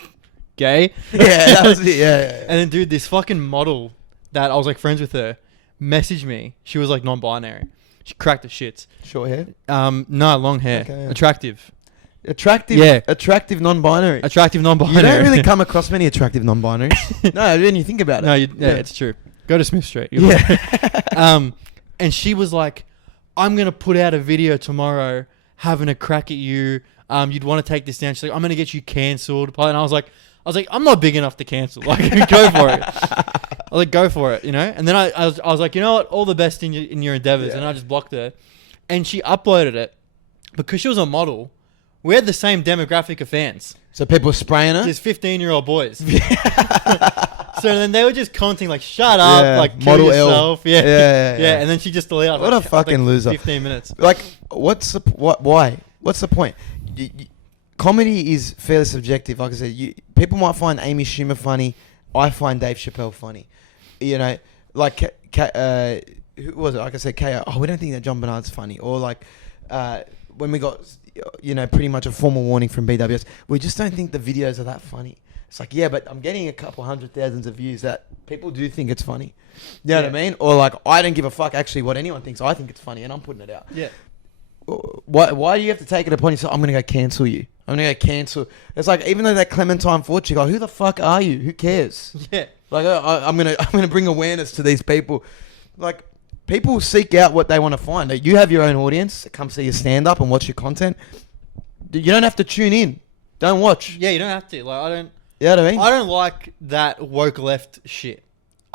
gay? Yeah, that was it. Yeah. And then, dude, this fucking model that I was like friends with her messaged me. She was like non-binary. She cracked the shits. Short hair? No, long hair. Okay, yeah. Attractive. Yeah. Attractive non-binary. Attractive non-binary. You don't really come across many attractive non-binaries. No, when you think about it. No, yeah, it's true. Go to Smith Street. And she was like, I'm going to put out a video tomorrow having a crack at you. You'd want to take this down. She's like, I'm going to get you cancelled. And I was like, I'm not big enough to cancel. Like, go for it. I was like, go for it, And then I was like, you know what? All the best in your endeavors. Yeah. And I just blocked her. And she uploaded it. Because she was a model, we had the same demographic of fans. So people were spraying her? Just 15-year-old boys. So then they were just commenting like, "Shut up, Yeah, like kill Model L. yourself." Yeah. Yeah. And then she just deleted. What a fucking loser. 15 minutes. Like, why? What's the point? Comedy is fairly subjective. Like I said, people might find Amy Schumer funny. I find Dave Chappelle funny. You know, like, who was it? Like I said, KO. Oh, we don't think that John Bernard's funny. Or like, when we got, pretty much a formal warning from BWS, we just don't think the videos are that funny. It's like, yeah, but I'm getting a couple 100,000 of views that people do think it's funny. You know what I mean? Or like, I don't give a fuck actually what anyone thinks. I think it's funny and I'm putting it out. Yeah. Why do you have to take it upon yourself? I'm going to go cancel you. I'm going to go cancel. It's like, even though that Clementine Ford chick, who the fuck are you? Who cares? Yeah. Like, I'm gonna bring awareness to these people. Like, people seek out what they want to find. You have your own audience. Come see your stand-up and watch your content. You don't have to tune in. Don't watch. Yeah, you don't have to. Like, I don't... You know what I mean? I don't like that woke left shit.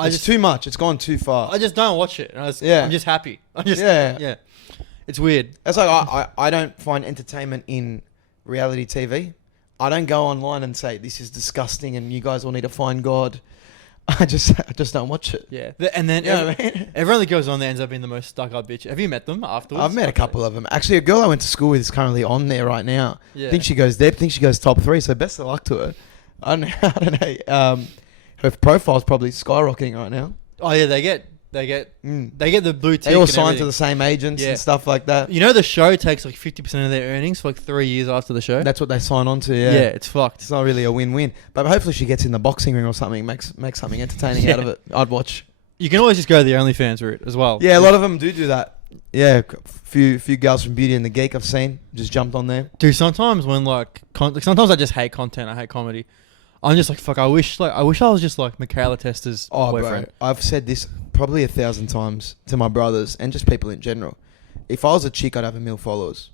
It's too much. It's gone too far. I just don't watch it. I'm just happy. Yeah. It's weird. It's like, I don't find entertainment in reality TV. I don't go online and say, this is disgusting and you guys all need to find God. I just don't watch it. Yeah. And then everyone that goes on there ends up being the most stuck-up bitch. Have you met them afterwards? I've met a couple of them. Actually, a girl I went to school with is currently on there right now. Yeah. I think she goes there. I think she goes top 3, so best of luck to her. I don't know. Her profile's probably skyrocketing right now. Oh yeah, they get the blue tick. They all and signed everything. to the same agents and stuff like that. You know, the show takes like 50% of their earnings for like 3 years after the show. That's what they sign on to. Yeah, it's fucked. It's not really a win-win. But hopefully she gets in the boxing ring or something, makes something entertaining out of it. I'd watch. You can always just go the OnlyFans route as well. Yeah, a lot of them do that. Yeah, few girls from Beauty and the Geek I've seen just jumped on there. Dude, sometimes when sometimes I just hate content. I hate comedy. I'm just like, fuck. I wish I was just like Michaela Tester's boyfriend. Bro, I've said this probably 1,000 times to my brothers and just people in general. If I was a chick, I'd have 1 million followers.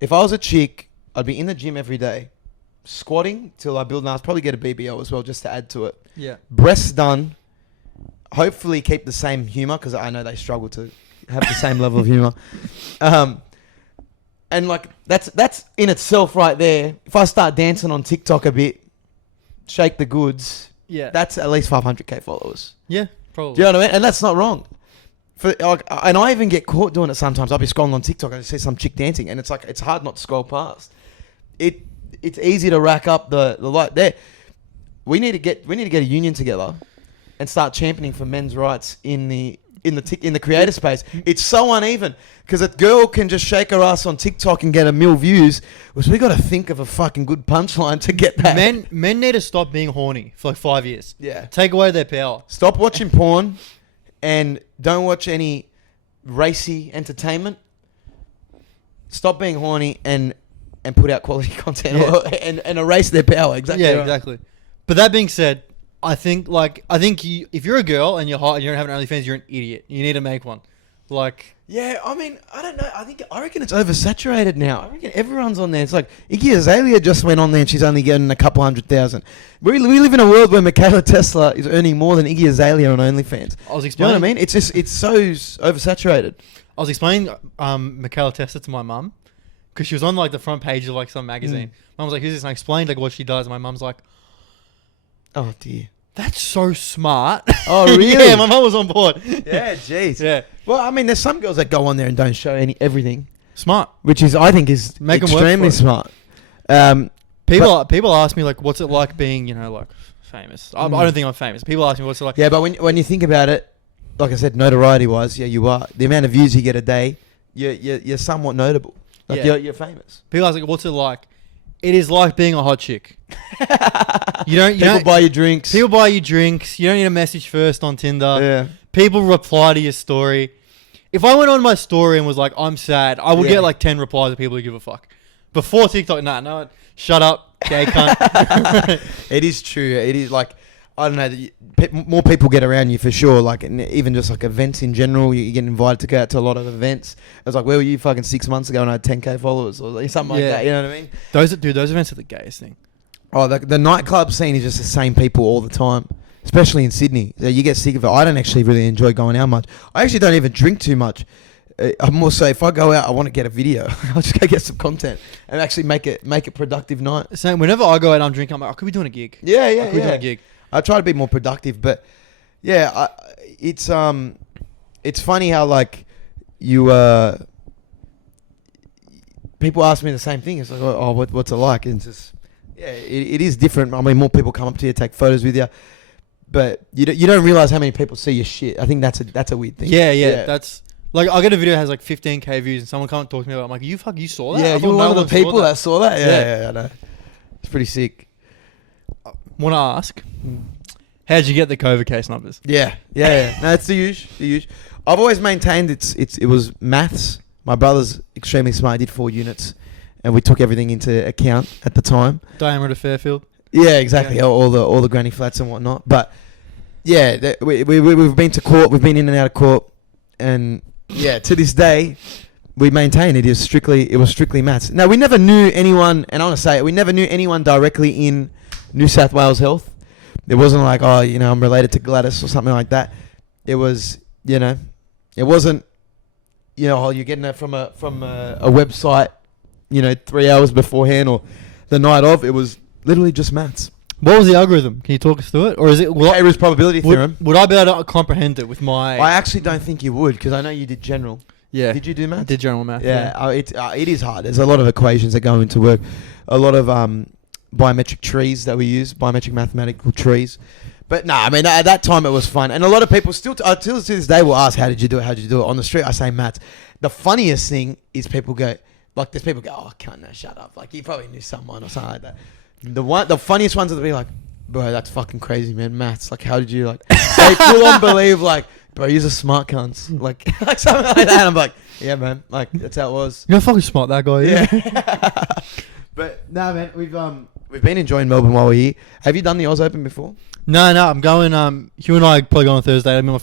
If I was a chick, I'd be in the gym every day, squatting till I build an ass. Probably get a BBL as well, just to add to it. Yeah. Breasts done. Hopefully keep the same humor because I know they struggle to have the same level of humor. And like that's in itself right there. If I start dancing on TikTok a bit, shake the goods. Yeah. That's at least 500k followers. Yeah, probably. Do you know what I mean? And that's not wrong. And I even get caught doing it sometimes. I'll be scrolling on TikTok and I see some chick dancing, and it's like it's hard not to scroll past. It's easy to rack up the light there. We need to get a union together and start championing for men's rights in the creator space. It's so uneven because a girl can just shake her ass on TikTok and get 1 million views. So we got to think of a fucking good punchline to get that. Men need to stop being horny for like 5 years. Yeah. Take away their power. Stop watching porn and don't watch any racy entertainment. Stop being horny and put out quality content and erase their power. Exactly. Yeah, right. exactly. But that being said, I think if you're a girl and you're hot and you don't have an OnlyFans, you're an idiot. You need to make one. Like, yeah, I mean, I don't know. I reckon it's oversaturated now. I reckon everyone's on there. It's like Iggy Azalea just went on there and she's only getting a couple 100,000. We live in a world where Michaela Tesla is earning more than Iggy Azalea on OnlyFans. I was explaining. You know what I mean? It's so oversaturated. I was explaining Michaela Tesla to my mum because she was on like the front page of like some magazine. Mum was like, "Who's this?" And I explained like what she does. And my mum's like, "Oh dear, that's so smart." Oh really? Yeah, my mum was on board. Yeah, jeez. Yeah. Well, I mean, there's some girls that go on there and don't show everything. Smart. Which is, I think, is Make 'em extremely work for smart. People ask me like, what's it like being, like famous? I don't think I'm famous. People ask me what's it like. Yeah, but when you think about it, like I said, notoriety wise, yeah, you are. The amount of views you get a day, you're somewhat notable. Like you're famous. People ask like, what's it like? It is like being a hot chick. People buy you drinks. People buy you drinks. You don't need a message first on Tinder. Yeah. People reply to your story. If I went on my story and was like, I'm sad, I would get like 10 replies of people who give a fuck. Before TikTok, no, shut up, gay cunt. It is true. It is like, I don't know, more people get around you for sure. Like, and even just like events in general, you get invited to go out to a lot of events. I was like, where were you fucking 6 months ago and I had 10k followers or something like that? You know what I mean? Those events are the gayest thing. Oh, the nightclub scene is just the same people all the time, especially in Sydney. So you get sick of it. I don't actually really enjoy going out much. I actually don't even drink too much. I'm more so if I go out, I want to get a video. I'll just go get some content and actually make it productive night. So whenever I go out, I'm drinking. I'm like, I could be doing a gig. Yeah. Doing a gig. I try to be more productive, but yeah, it's funny how like you people ask me the same thing. It's like, oh, what's it like? And it's just, yeah, it is different. I mean, more people come up to you, take photos with you, but you don't realize how many people see your shit. I think that's a weird thing. Yeah. That's like, I get a video that has like 15K views and someone come and talk to me about it. I'm like, you saw that? Yeah, you were one of the people that saw that. Yeah, I know. It's pretty sick. Want to ask, how'd you get the COVID case numbers? Yeah. No, it's the usual. I've always maintained it was maths. My brother's extremely smart. He did 4 units, and we took everything into account at the time. Diameter to Fairfield. Yeah, exactly. Yeah. All the granny flats and whatnot. But yeah, we've been to court. We've been in and out of court, and yeah, to this day, we maintain it was strictly maths. Now, we never knew anyone, and I want to say it, we never knew anyone directly in New South Wales Health. It wasn't like, oh, I'm related to Gladys or something like that. It was, it wasn't, oh, you're getting it from a website, 3 hours beforehand or the night of. It was literally just maths. What was the algorithm? Can you talk us through it? Or is it Kairouz probability theorem? Would I be able to comprehend it with my... I actually don't think you would, because I know you did general. Yeah. Did you do maths? I did general math. Yeah. It is hard. There's a lot of equations that go into work. A lot of biometric trees that we use, biometric mathematical trees. But no, I mean, at that time it was fun. And a lot of people still to this day will ask, how did you do it? How did you do it? On the street, I say maths. The funniest thing is people go, like, there's people go, oh, can't no, shut up. Like, you probably knew someone or something like that. The funniest ones are to be like, bro, that's fucking crazy, man. Maths. Like, how did you, like, they full on believe, like, bro, you're a smart cunt. Like something like that. And I'm like, yeah, man. Like, that's how it was. You're fucking smart, that guy. Yeah. But, no, man, we've been enjoying Melbourne while we're here. Have you done the Oz Open before? No, I'm going, Hugh and I probably go on Thursday. I'm my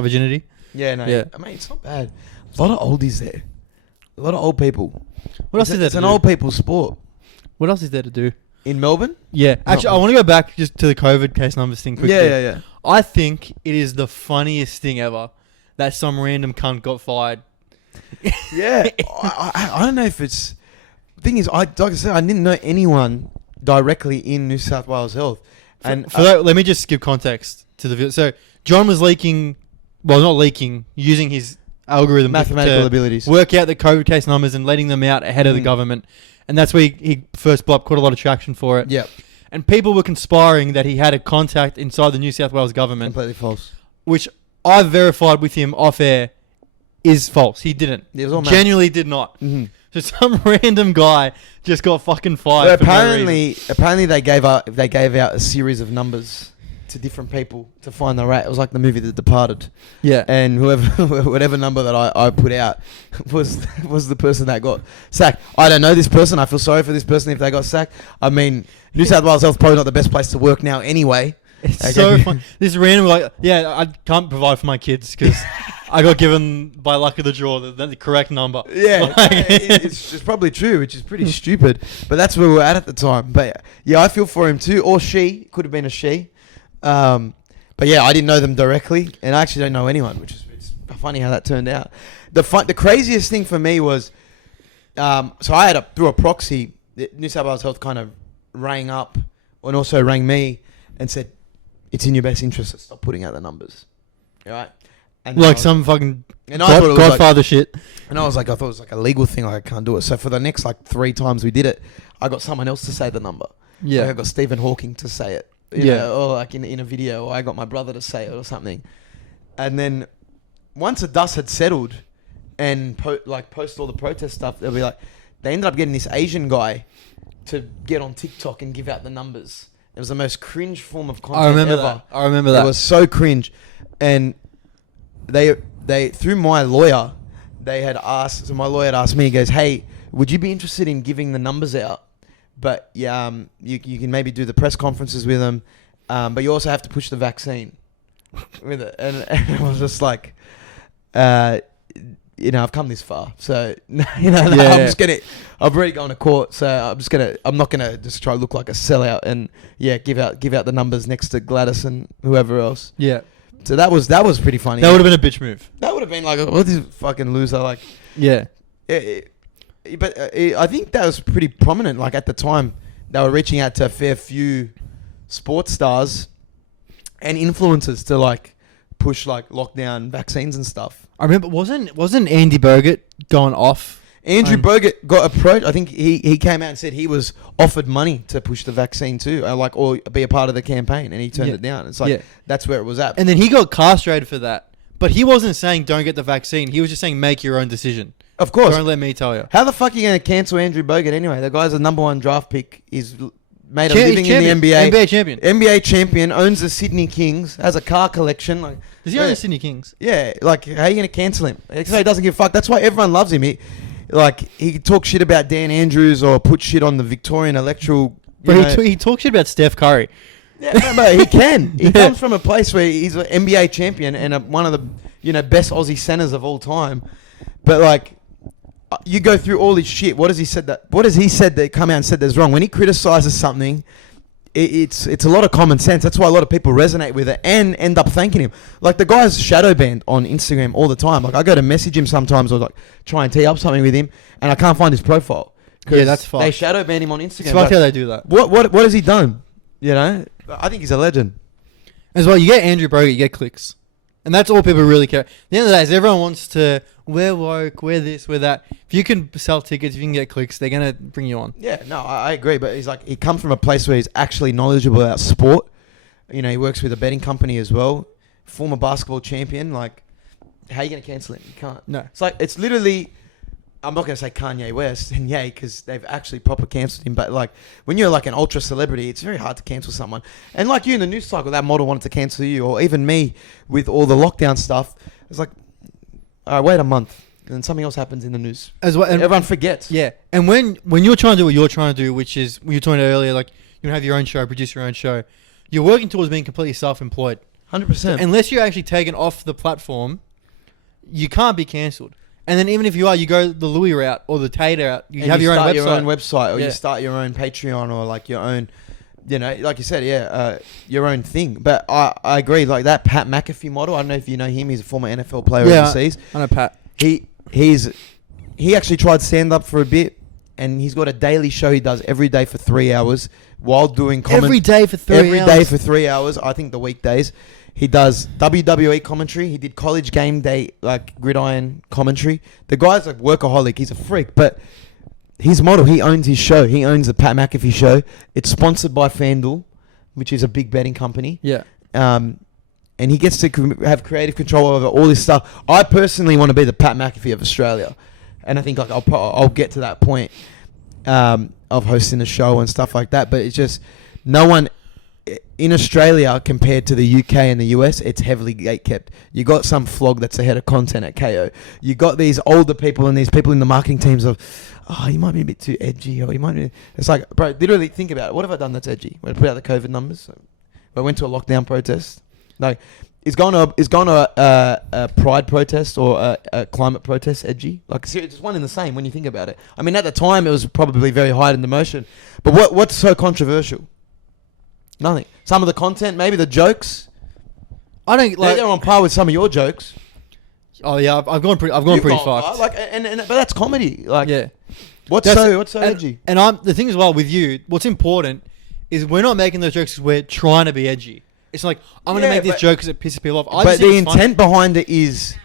virginity. Yeah, no. Yeah. I mean, it's not bad. A lot of oldies there. A lot of old people. What else is there It's to an do? old people's sport. What else is there to do? In Melbourne? Yeah. Actually, I want to go back just to the COVID case numbers thing quickly. Yeah. I think it is the funniest thing ever that some random cunt got fired. Yeah. I don't know if it's... The thing is, like I said, I didn't know anyone directly in New South Wales Health. And for that, let me just give context to the video. So, John was using his algorithm mathematical to abilities. work out the COVID case numbers and letting them out ahead of the government. And that's where he first blew up, caught a lot of traction for it. Yeah. And people were conspiring that he had a contact inside the New South Wales government. Completely false. Which I've verified with him off air is false. He didn't. It was all Genuinely did not. Mm-hmm. So some random guy just got fucking fired. But for no reason. apparently they gave out a series of numbers to different people to find the rat. It was like the movie The Departed. Yeah. And whatever number that I put out was the person that got sacked. I don't know this person. I feel sorry for this person if they got sacked. I mean, New South Wales Health probably not the best place to work now anyway. It's so fun. This random, like, yeah, I can't provide for my kids because I got given by luck of the draw the correct number. Yeah, it's probably true, which is pretty stupid. But that's where we were at the time. But yeah, I feel for him too, or she. Could have been a she. But yeah, I didn't know them directly, and I actually don't know anyone, which is it's funny how that turned out. The craziest thing for me was, so I had through a proxy, New South Wales Health kind of rang up and also rang me and said, it's in your best interest to stop putting out the numbers. Right? And like some fucking Godfather shit. And I thought it was like a legal thing. Like, I can't do it. So for the next like 3 times we did it, I got someone else to say the number. Yeah. Like I got Stephen Hawking to say it. You know, or like in a video, or I got my brother to say it or something. And then once the dust had settled and post all the protest stuff, they'll be like, they ended up getting this Asian guy to get on TikTok and give out the numbers. It was the most cringe form of content ever. I remember that. It was so cringe. And they through my lawyer, they had asked, so my lawyer had asked me, he goes, hey, would you be interested in giving the numbers out? But yeah, you can maybe do the press conferences with them, but you also have to push the vaccine with it. And I was just like, I've come this far, so I've already gone to court, so I'm not gonna just try to look like a sellout and give out the numbers next to Gladys and whoever else. Yeah. So that was pretty funny. That would have been a bitch move. That would have been like, what this fucking loser like? Yeah. But I think that was pretty prominent. Like at the time, they were reaching out to a fair few sports stars and influencers to like push like lockdown vaccines and stuff. I remember, wasn't Andy Bogut going off? Andrew Bogut got approached. I think he came out and said he was offered money to push the vaccine too, or be a part of the campaign, and he turned it down. It's like that's where it was at. And then he got castrated for that. But he wasn't saying don't get the vaccine. He was just saying make your own decision. Of course. Don't let me tell you. How the fuck are you going to cancel Andrew Bogut anyway? The guy's a number 1 draft pick. He's made a living in the NBA. NBA champion. NBA champion, owns the Sydney Kings, has a car collection. Like, does he own the Sydney Kings? Yeah. Like, how are you going to cancel him? He doesn't give a fuck. That's why everyone loves him. He talks shit about Dan Andrews or put shit on the Victorian electoral. But he talks shit about Steph Curry. Yeah, no, he can. He comes from a place where he's an NBA champion and one of the best Aussie centers of all time. But like, you go through all his shit. What has he said that come out and said that's wrong? When he criticizes something, it's a lot of common sense. That's why a lot of people resonate with it and end up thanking him. Like the guy's shadow banned on Instagram all the time. Like I go to message him sometimes or like try and tee up something with him, and I can't find his profile. Yeah, that's fucked. They shadow ban him on Instagram. It's fucked how they do that. What has he done? I think he's a legend. As well, you get Andrew Bogut, you get clicks. And that's all people really care. At the end of the day, is everyone wants to wear woke, wear this, wear that. If you can sell tickets, if you can get clicks, they're going to bring you on. Yeah, no, I agree. But he comes from a place where he's actually knowledgeable about sport. He works with a betting company as well. Former basketball champion. Like, how are you going to cancel him? You can't. No. It's literally... I'm not going to say Kanye West and Ye because they've actually proper cancelled him. But like when you're like an ultra celebrity, it's very hard to cancel someone. And like you in the news cycle, that model wanted to cancel you, or even me with all the lockdown stuff. It's like, all right, wait a month, and then something else happens in the news. As well, and everyone forgets. Yeah, and when you're trying to do what you're trying to do, which is when you were talking earlier, like you have your own show, produce your own show, you're working towards being completely self-employed. 100%. Unless you're actually taken off the platform, you can't be cancelled. And then even if you are, you go the Louis route or the Tate route. You have your own website, or you start your own Patreon, or like your own, like you said, your own thing. But I agree, like that Pat McAfee model. I don't know if you know him. He's a former NFL player overseas. I know Pat. He actually tried stand up for a bit, and he's got a daily show he does every day for 3 hours while doing every day for 3 hours. Every day for 3 hours. I think the weekdays. He does WWE commentary. He did College Game Day, like gridiron commentary. The guy's a workaholic. He's a freak. But his model, he owns his show. He owns the Pat McAfee show. It's sponsored by FanDuel, which is a big betting company. Yeah. And he gets to have creative control over all this stuff. I personally want to be the Pat McAfee of Australia. And I think like I'll get to that point of hosting a show and stuff like that. But it's just no one... In Australia, compared to the UK and the US, it's heavily gatekept. You got some flog that's the head of content at KO. You got these older people and these people in the marketing teams of, you might be a bit too edgy, or you might be... It's like, bro, literally think about it. What have I done that's edgy? When I put out the COVID numbers? I went to a lockdown protest. No, is going to a pride protest or a climate protest edgy? Like, seriously, it's one and the same when you think about it. I mean, at the time, it was probably very heightened emotion. But what's so controversial? Nothing. Some of the content, maybe the jokes. I don't like. They're on par with some of your jokes. Oh yeah, I've gone pretty fucked. Like, but that's comedy. Like, yeah. What's so edgy? And the thing as well with you, what's important is we're not making those jokes because we're trying to be edgy. It's like I'm gonna make this joke because it pisses people off. But the intent behind it is.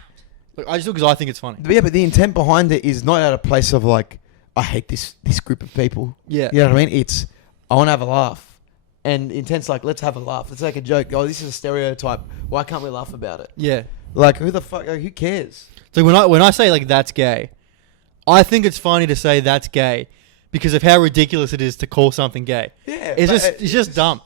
Look, I just do because I think it's funny. Yeah, but the intent behind it is not at a place of like, I hate this group of people. Yeah. You know what I mean? It's I want to have a laugh. And intent's like, let's have a laugh. Let's make a joke. Oh, this is a stereotype. Why can't we laugh about it? Yeah. Like, who the fuck? Who cares? So when I say like that's gay, I think it's funny to say that's gay because of how ridiculous it is to call something gay. Yeah. It's just dumb.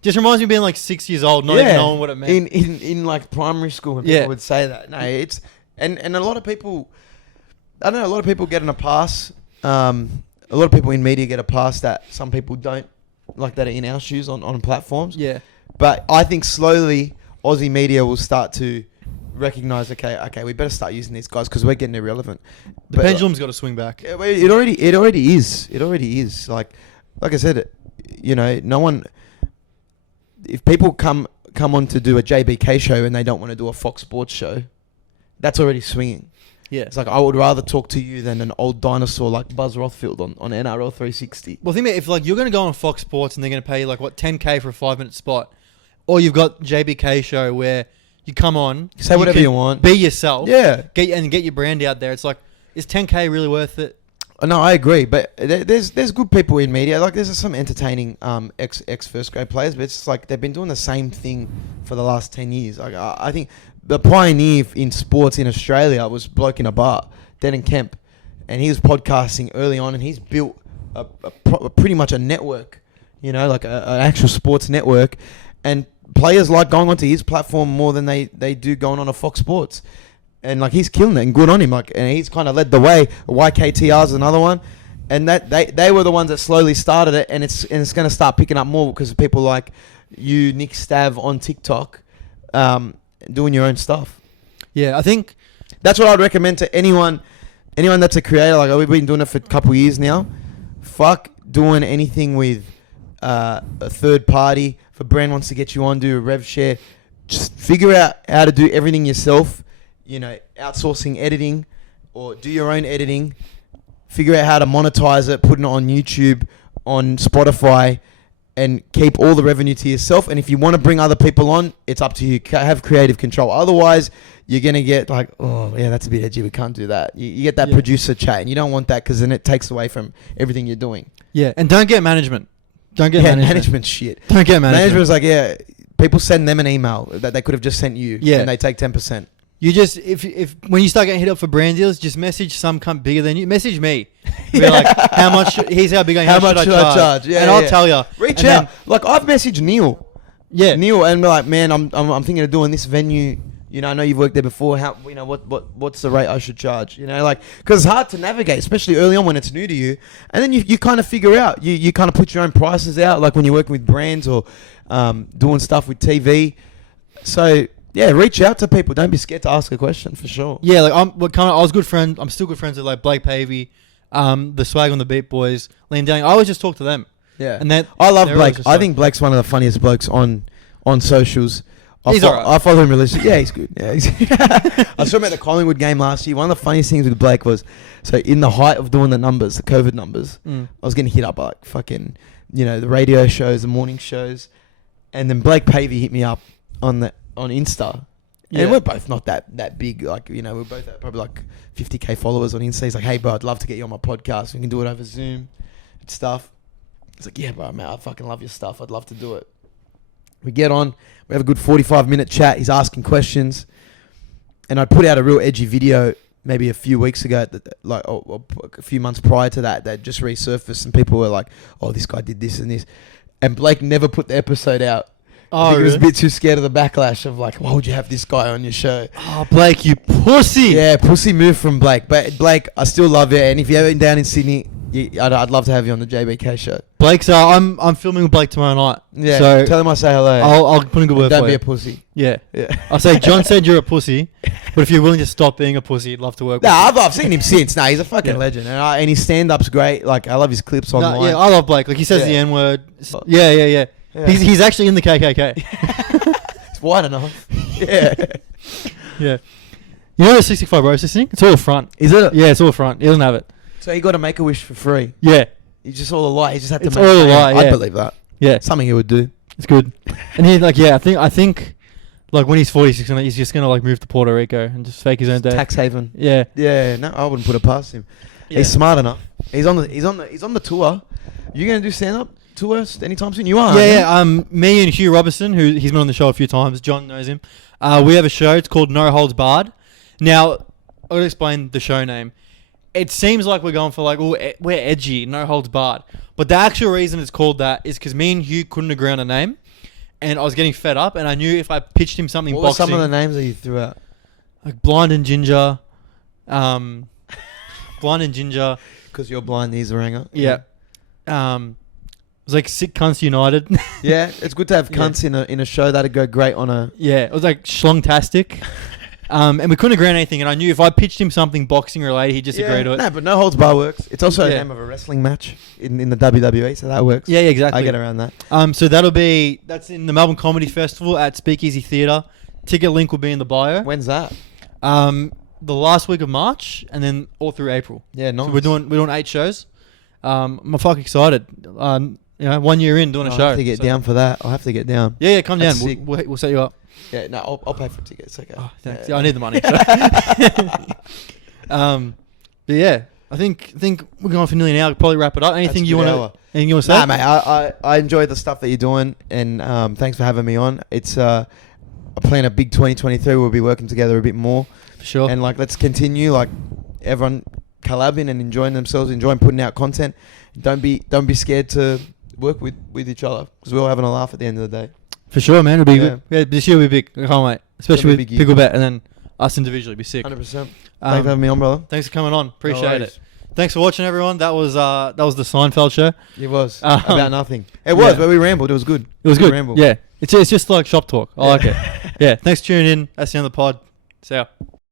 Just reminds me of being like 6 years old, not even knowing what it meant. In like primary school, when people would say that. No, it's and a lot of people. I don't know. A lot of people get a pass. A lot of people in media get a pass that some people don't. Like that are in our shoes on platforms. Yeah. But I think slowly Aussie media will start to recognise, okay, we better start using these guys because we're getting irrelevant. The pendulum's got to swing back. It already is. It already is. Like I said, no one... If people come on to do a JBK show and they don't want to do a Fox Sports show, that's already swinging. Yeah. It's like, I would rather talk to you than an old dinosaur like Buzz Rothfield on NRL 360. Well, think about it, if like you're going to go on Fox Sports and they're going to pay you like, what, $10K for a 5-minute spot, or you've got JBK show where you come on, Say whatever can you want. be yourself, Yeah. get your brand out there. It's like, is 10K really worth it? No, I agree, but there's good people in media. Like there's some entertaining ex first grade players, but it's just like they've been doing the same thing for the last 10 years. Like I think the pioneer in sports in Australia was bloke in a bar, Denon Kemp, and he was podcasting early on, and he's built pretty much a network, you know, like an actual sports network, and players like going onto his platform more than they do going on a Fox Sports. And like he's killing it, and good on him. Like, and he's kind of led the way. YKTR is another one, and that they were the ones that slowly started it, and it's going to start picking up more because of people like you, Nick Stav on TikTok, doing your own stuff. Yeah, I think that's what I'd recommend to anyone that's a creator. Like we've been doing it for a couple of years now. Fuck doing anything with a third party. If a brand wants to get you on, do a rev share. Just figure out how to do everything yourself. You know, outsourcing editing or do your own editing, figure out how to monetize it, putting it on YouTube, on Spotify, and keep all the revenue to yourself. And if you want to bring other people on, it's up to you. Have creative control. Otherwise, you're going to get like, oh, yeah, that's a bit edgy. We can't do that. You get that producer chat, and you don't want that because then it takes away from everything you're doing. Yeah, and don't get management. Don't get management shit. Don't get management. Management's like, yeah, people send them an email that they could have just sent you, and they take 10%. You just if when you start getting hit up for brand deals, just message some cunt bigger than you. Message me. Be like, how much? Here's how big I am. How much should I charge? Yeah, and I'll tell you. Reach out. Like I've messaged Neil. Yeah, Neil, and be like, man, I'm thinking of doing this venue. You know, I know you've worked there before. How, you know, what's the rate I should charge? You know, like, because it's hard to navigate, especially early on when it's new to you. And then you kind of figure out. You kind of put your own prices out, like when you're working with brands or doing stuff with TV. So. Yeah, reach out to people. Don't be scared to ask a question, for sure. Yeah, like I was good friend. I'm still good friends with like Blake Pavey, the Swag on the Beat boys, Liam Downing. I always just talk to them. Yeah, and that I love Blake. I think Blake's one of the funniest blokes on socials. He's alright. I follow him religiously. Yeah, he's good. Yeah, I saw him at the Collingwood game last year. One of the funniest things with Blake was, so in the height of doing the numbers, the COVID numbers, I was getting hit up by like fucking, you know, the radio shows, the morning shows, and then Blake Pavey hit me up on Insta. And we're both not that big. Like, you know, we're both at probably like 50K followers on Insta. He's like, hey, bro, I'd love to get you on my podcast. We can do it over Zoom and stuff. It's like, yeah, bro, man, I fucking love your stuff. I'd love to do it. We get on. We have a good 45-minute chat. He's asking questions. And I put out a real edgy video maybe a few weeks ago, or a few months prior to that just resurfaced. And people were like, oh, this guy did this and this. And Blake never put the episode out. Oh, he was really? a bit too scared of the backlash of like, why would you have this guy on your show? Oh, Blake, you pussy. Yeah, pussy move from Blake. But Blake, I still love you. And if you're ever down in Sydney, I'd love to have you on the JBK show. Blake's, I'm filming with Blake tomorrow night. Yeah, so tell him I say hello. I'll put in a good word for you. Don't be a pussy. Yeah. Yeah. I'll say, John said you're a pussy, but if you're willing to stop being a pussy, I'd love to work with you. I've seen him since. He's a fucking legend. And his stand-up's great. Like, I love his clips online. Yeah, I love Blake. Like, he says the N-word. Yeah. Yeah. He's actually in the KKK. It's wide enough. Yeah. Yeah. You know the 65 roasters thing? It's all front. Is it? Yeah, it's all front. He doesn't have it. So he got to make a wish for free. Yeah. He just all a lie. He just had to It's make all a lie, I yeah. believe that. Yeah. Something he would do. It's good. And he's like, yeah, I think like when he's 40, he's just gonna like move to Puerto Rico and just fake his own day. Tax haven. Yeah. Yeah, no, I wouldn't put it past him. Yeah. He's smart enough. He's on the tour. You gonna do stand up tours anytime soon? You are. Yeah. Me and Hugh Robertson, who he's been on the show a few times. John knows him. We have a show. It's called No Holds Barred. Now, I'll explain the show name. It seems like we're going for like, oh, we're edgy, no holds barred. But the actual reason it's called that is because me and Hugh couldn't agree on a name, and I was getting fed up, and I knew if I pitched him something what boxing, were some of the names that you threw out? like Blind and Ginger, Blind and Ginger. Because you're blind, he's a ranger. Yeah. It was like Sick Cunts United. Yeah, it's good to have cunts in a show. That'd go great on a. Yeah, it was like Schlongtastic. And we couldn't agree on anything, and I knew if I pitched him something boxing related, he'd just agree to it. No, but No Holds Bar works. It's also a name of a wrestling match in the WWE, so that works. Yeah, exactly. I get around that. So that's in the Melbourne Comedy Festival at Speakeasy Theatre. Ticket link will be in the bio. When's that? The last week of March, and then all through April. Yeah, nice. So we're doing 8 shows. I'm fucking excited. 1 year in doing a I'll show. have to get down for that. I'll have to get down. Yeah, come down. That's sick. We'll set you up. Yeah, no, I'll pay for tickets. Okay. Oh, thanks. Yeah. I need the money. So. But yeah, I think we're going for nearly an hour. Probably wrap it up. Anything That's you a good want hour. to? Anything you want to say? Nah, mate. I enjoy the stuff that you're doing, and thanks for having me on. It's I plan a big 2023. We'll be working together a bit more, For sure. and like let's continue like everyone collabing and enjoying themselves, enjoying putting out content. Don't be scared to work with each other because we're all having a laugh at the end of the day. For sure, man. It'll be Yeah. good. Yeah, this year will be big. I can't wait. Especially It'll with be big year. Picklebet and then us individually. Be sick. 100%. Thanks for Um, having me on, brother. Thanks for coming on. Appreciate No it. worries. Thanks for watching, everyone. That was the Seinfeld show. It was Um, about nothing. It was, yeah. but we rambled. It was good. It was We good. rambled. Yeah. It's just like shop talk. I like it. Yeah. Thanks for tuning in. That's the end of the pod. See ya.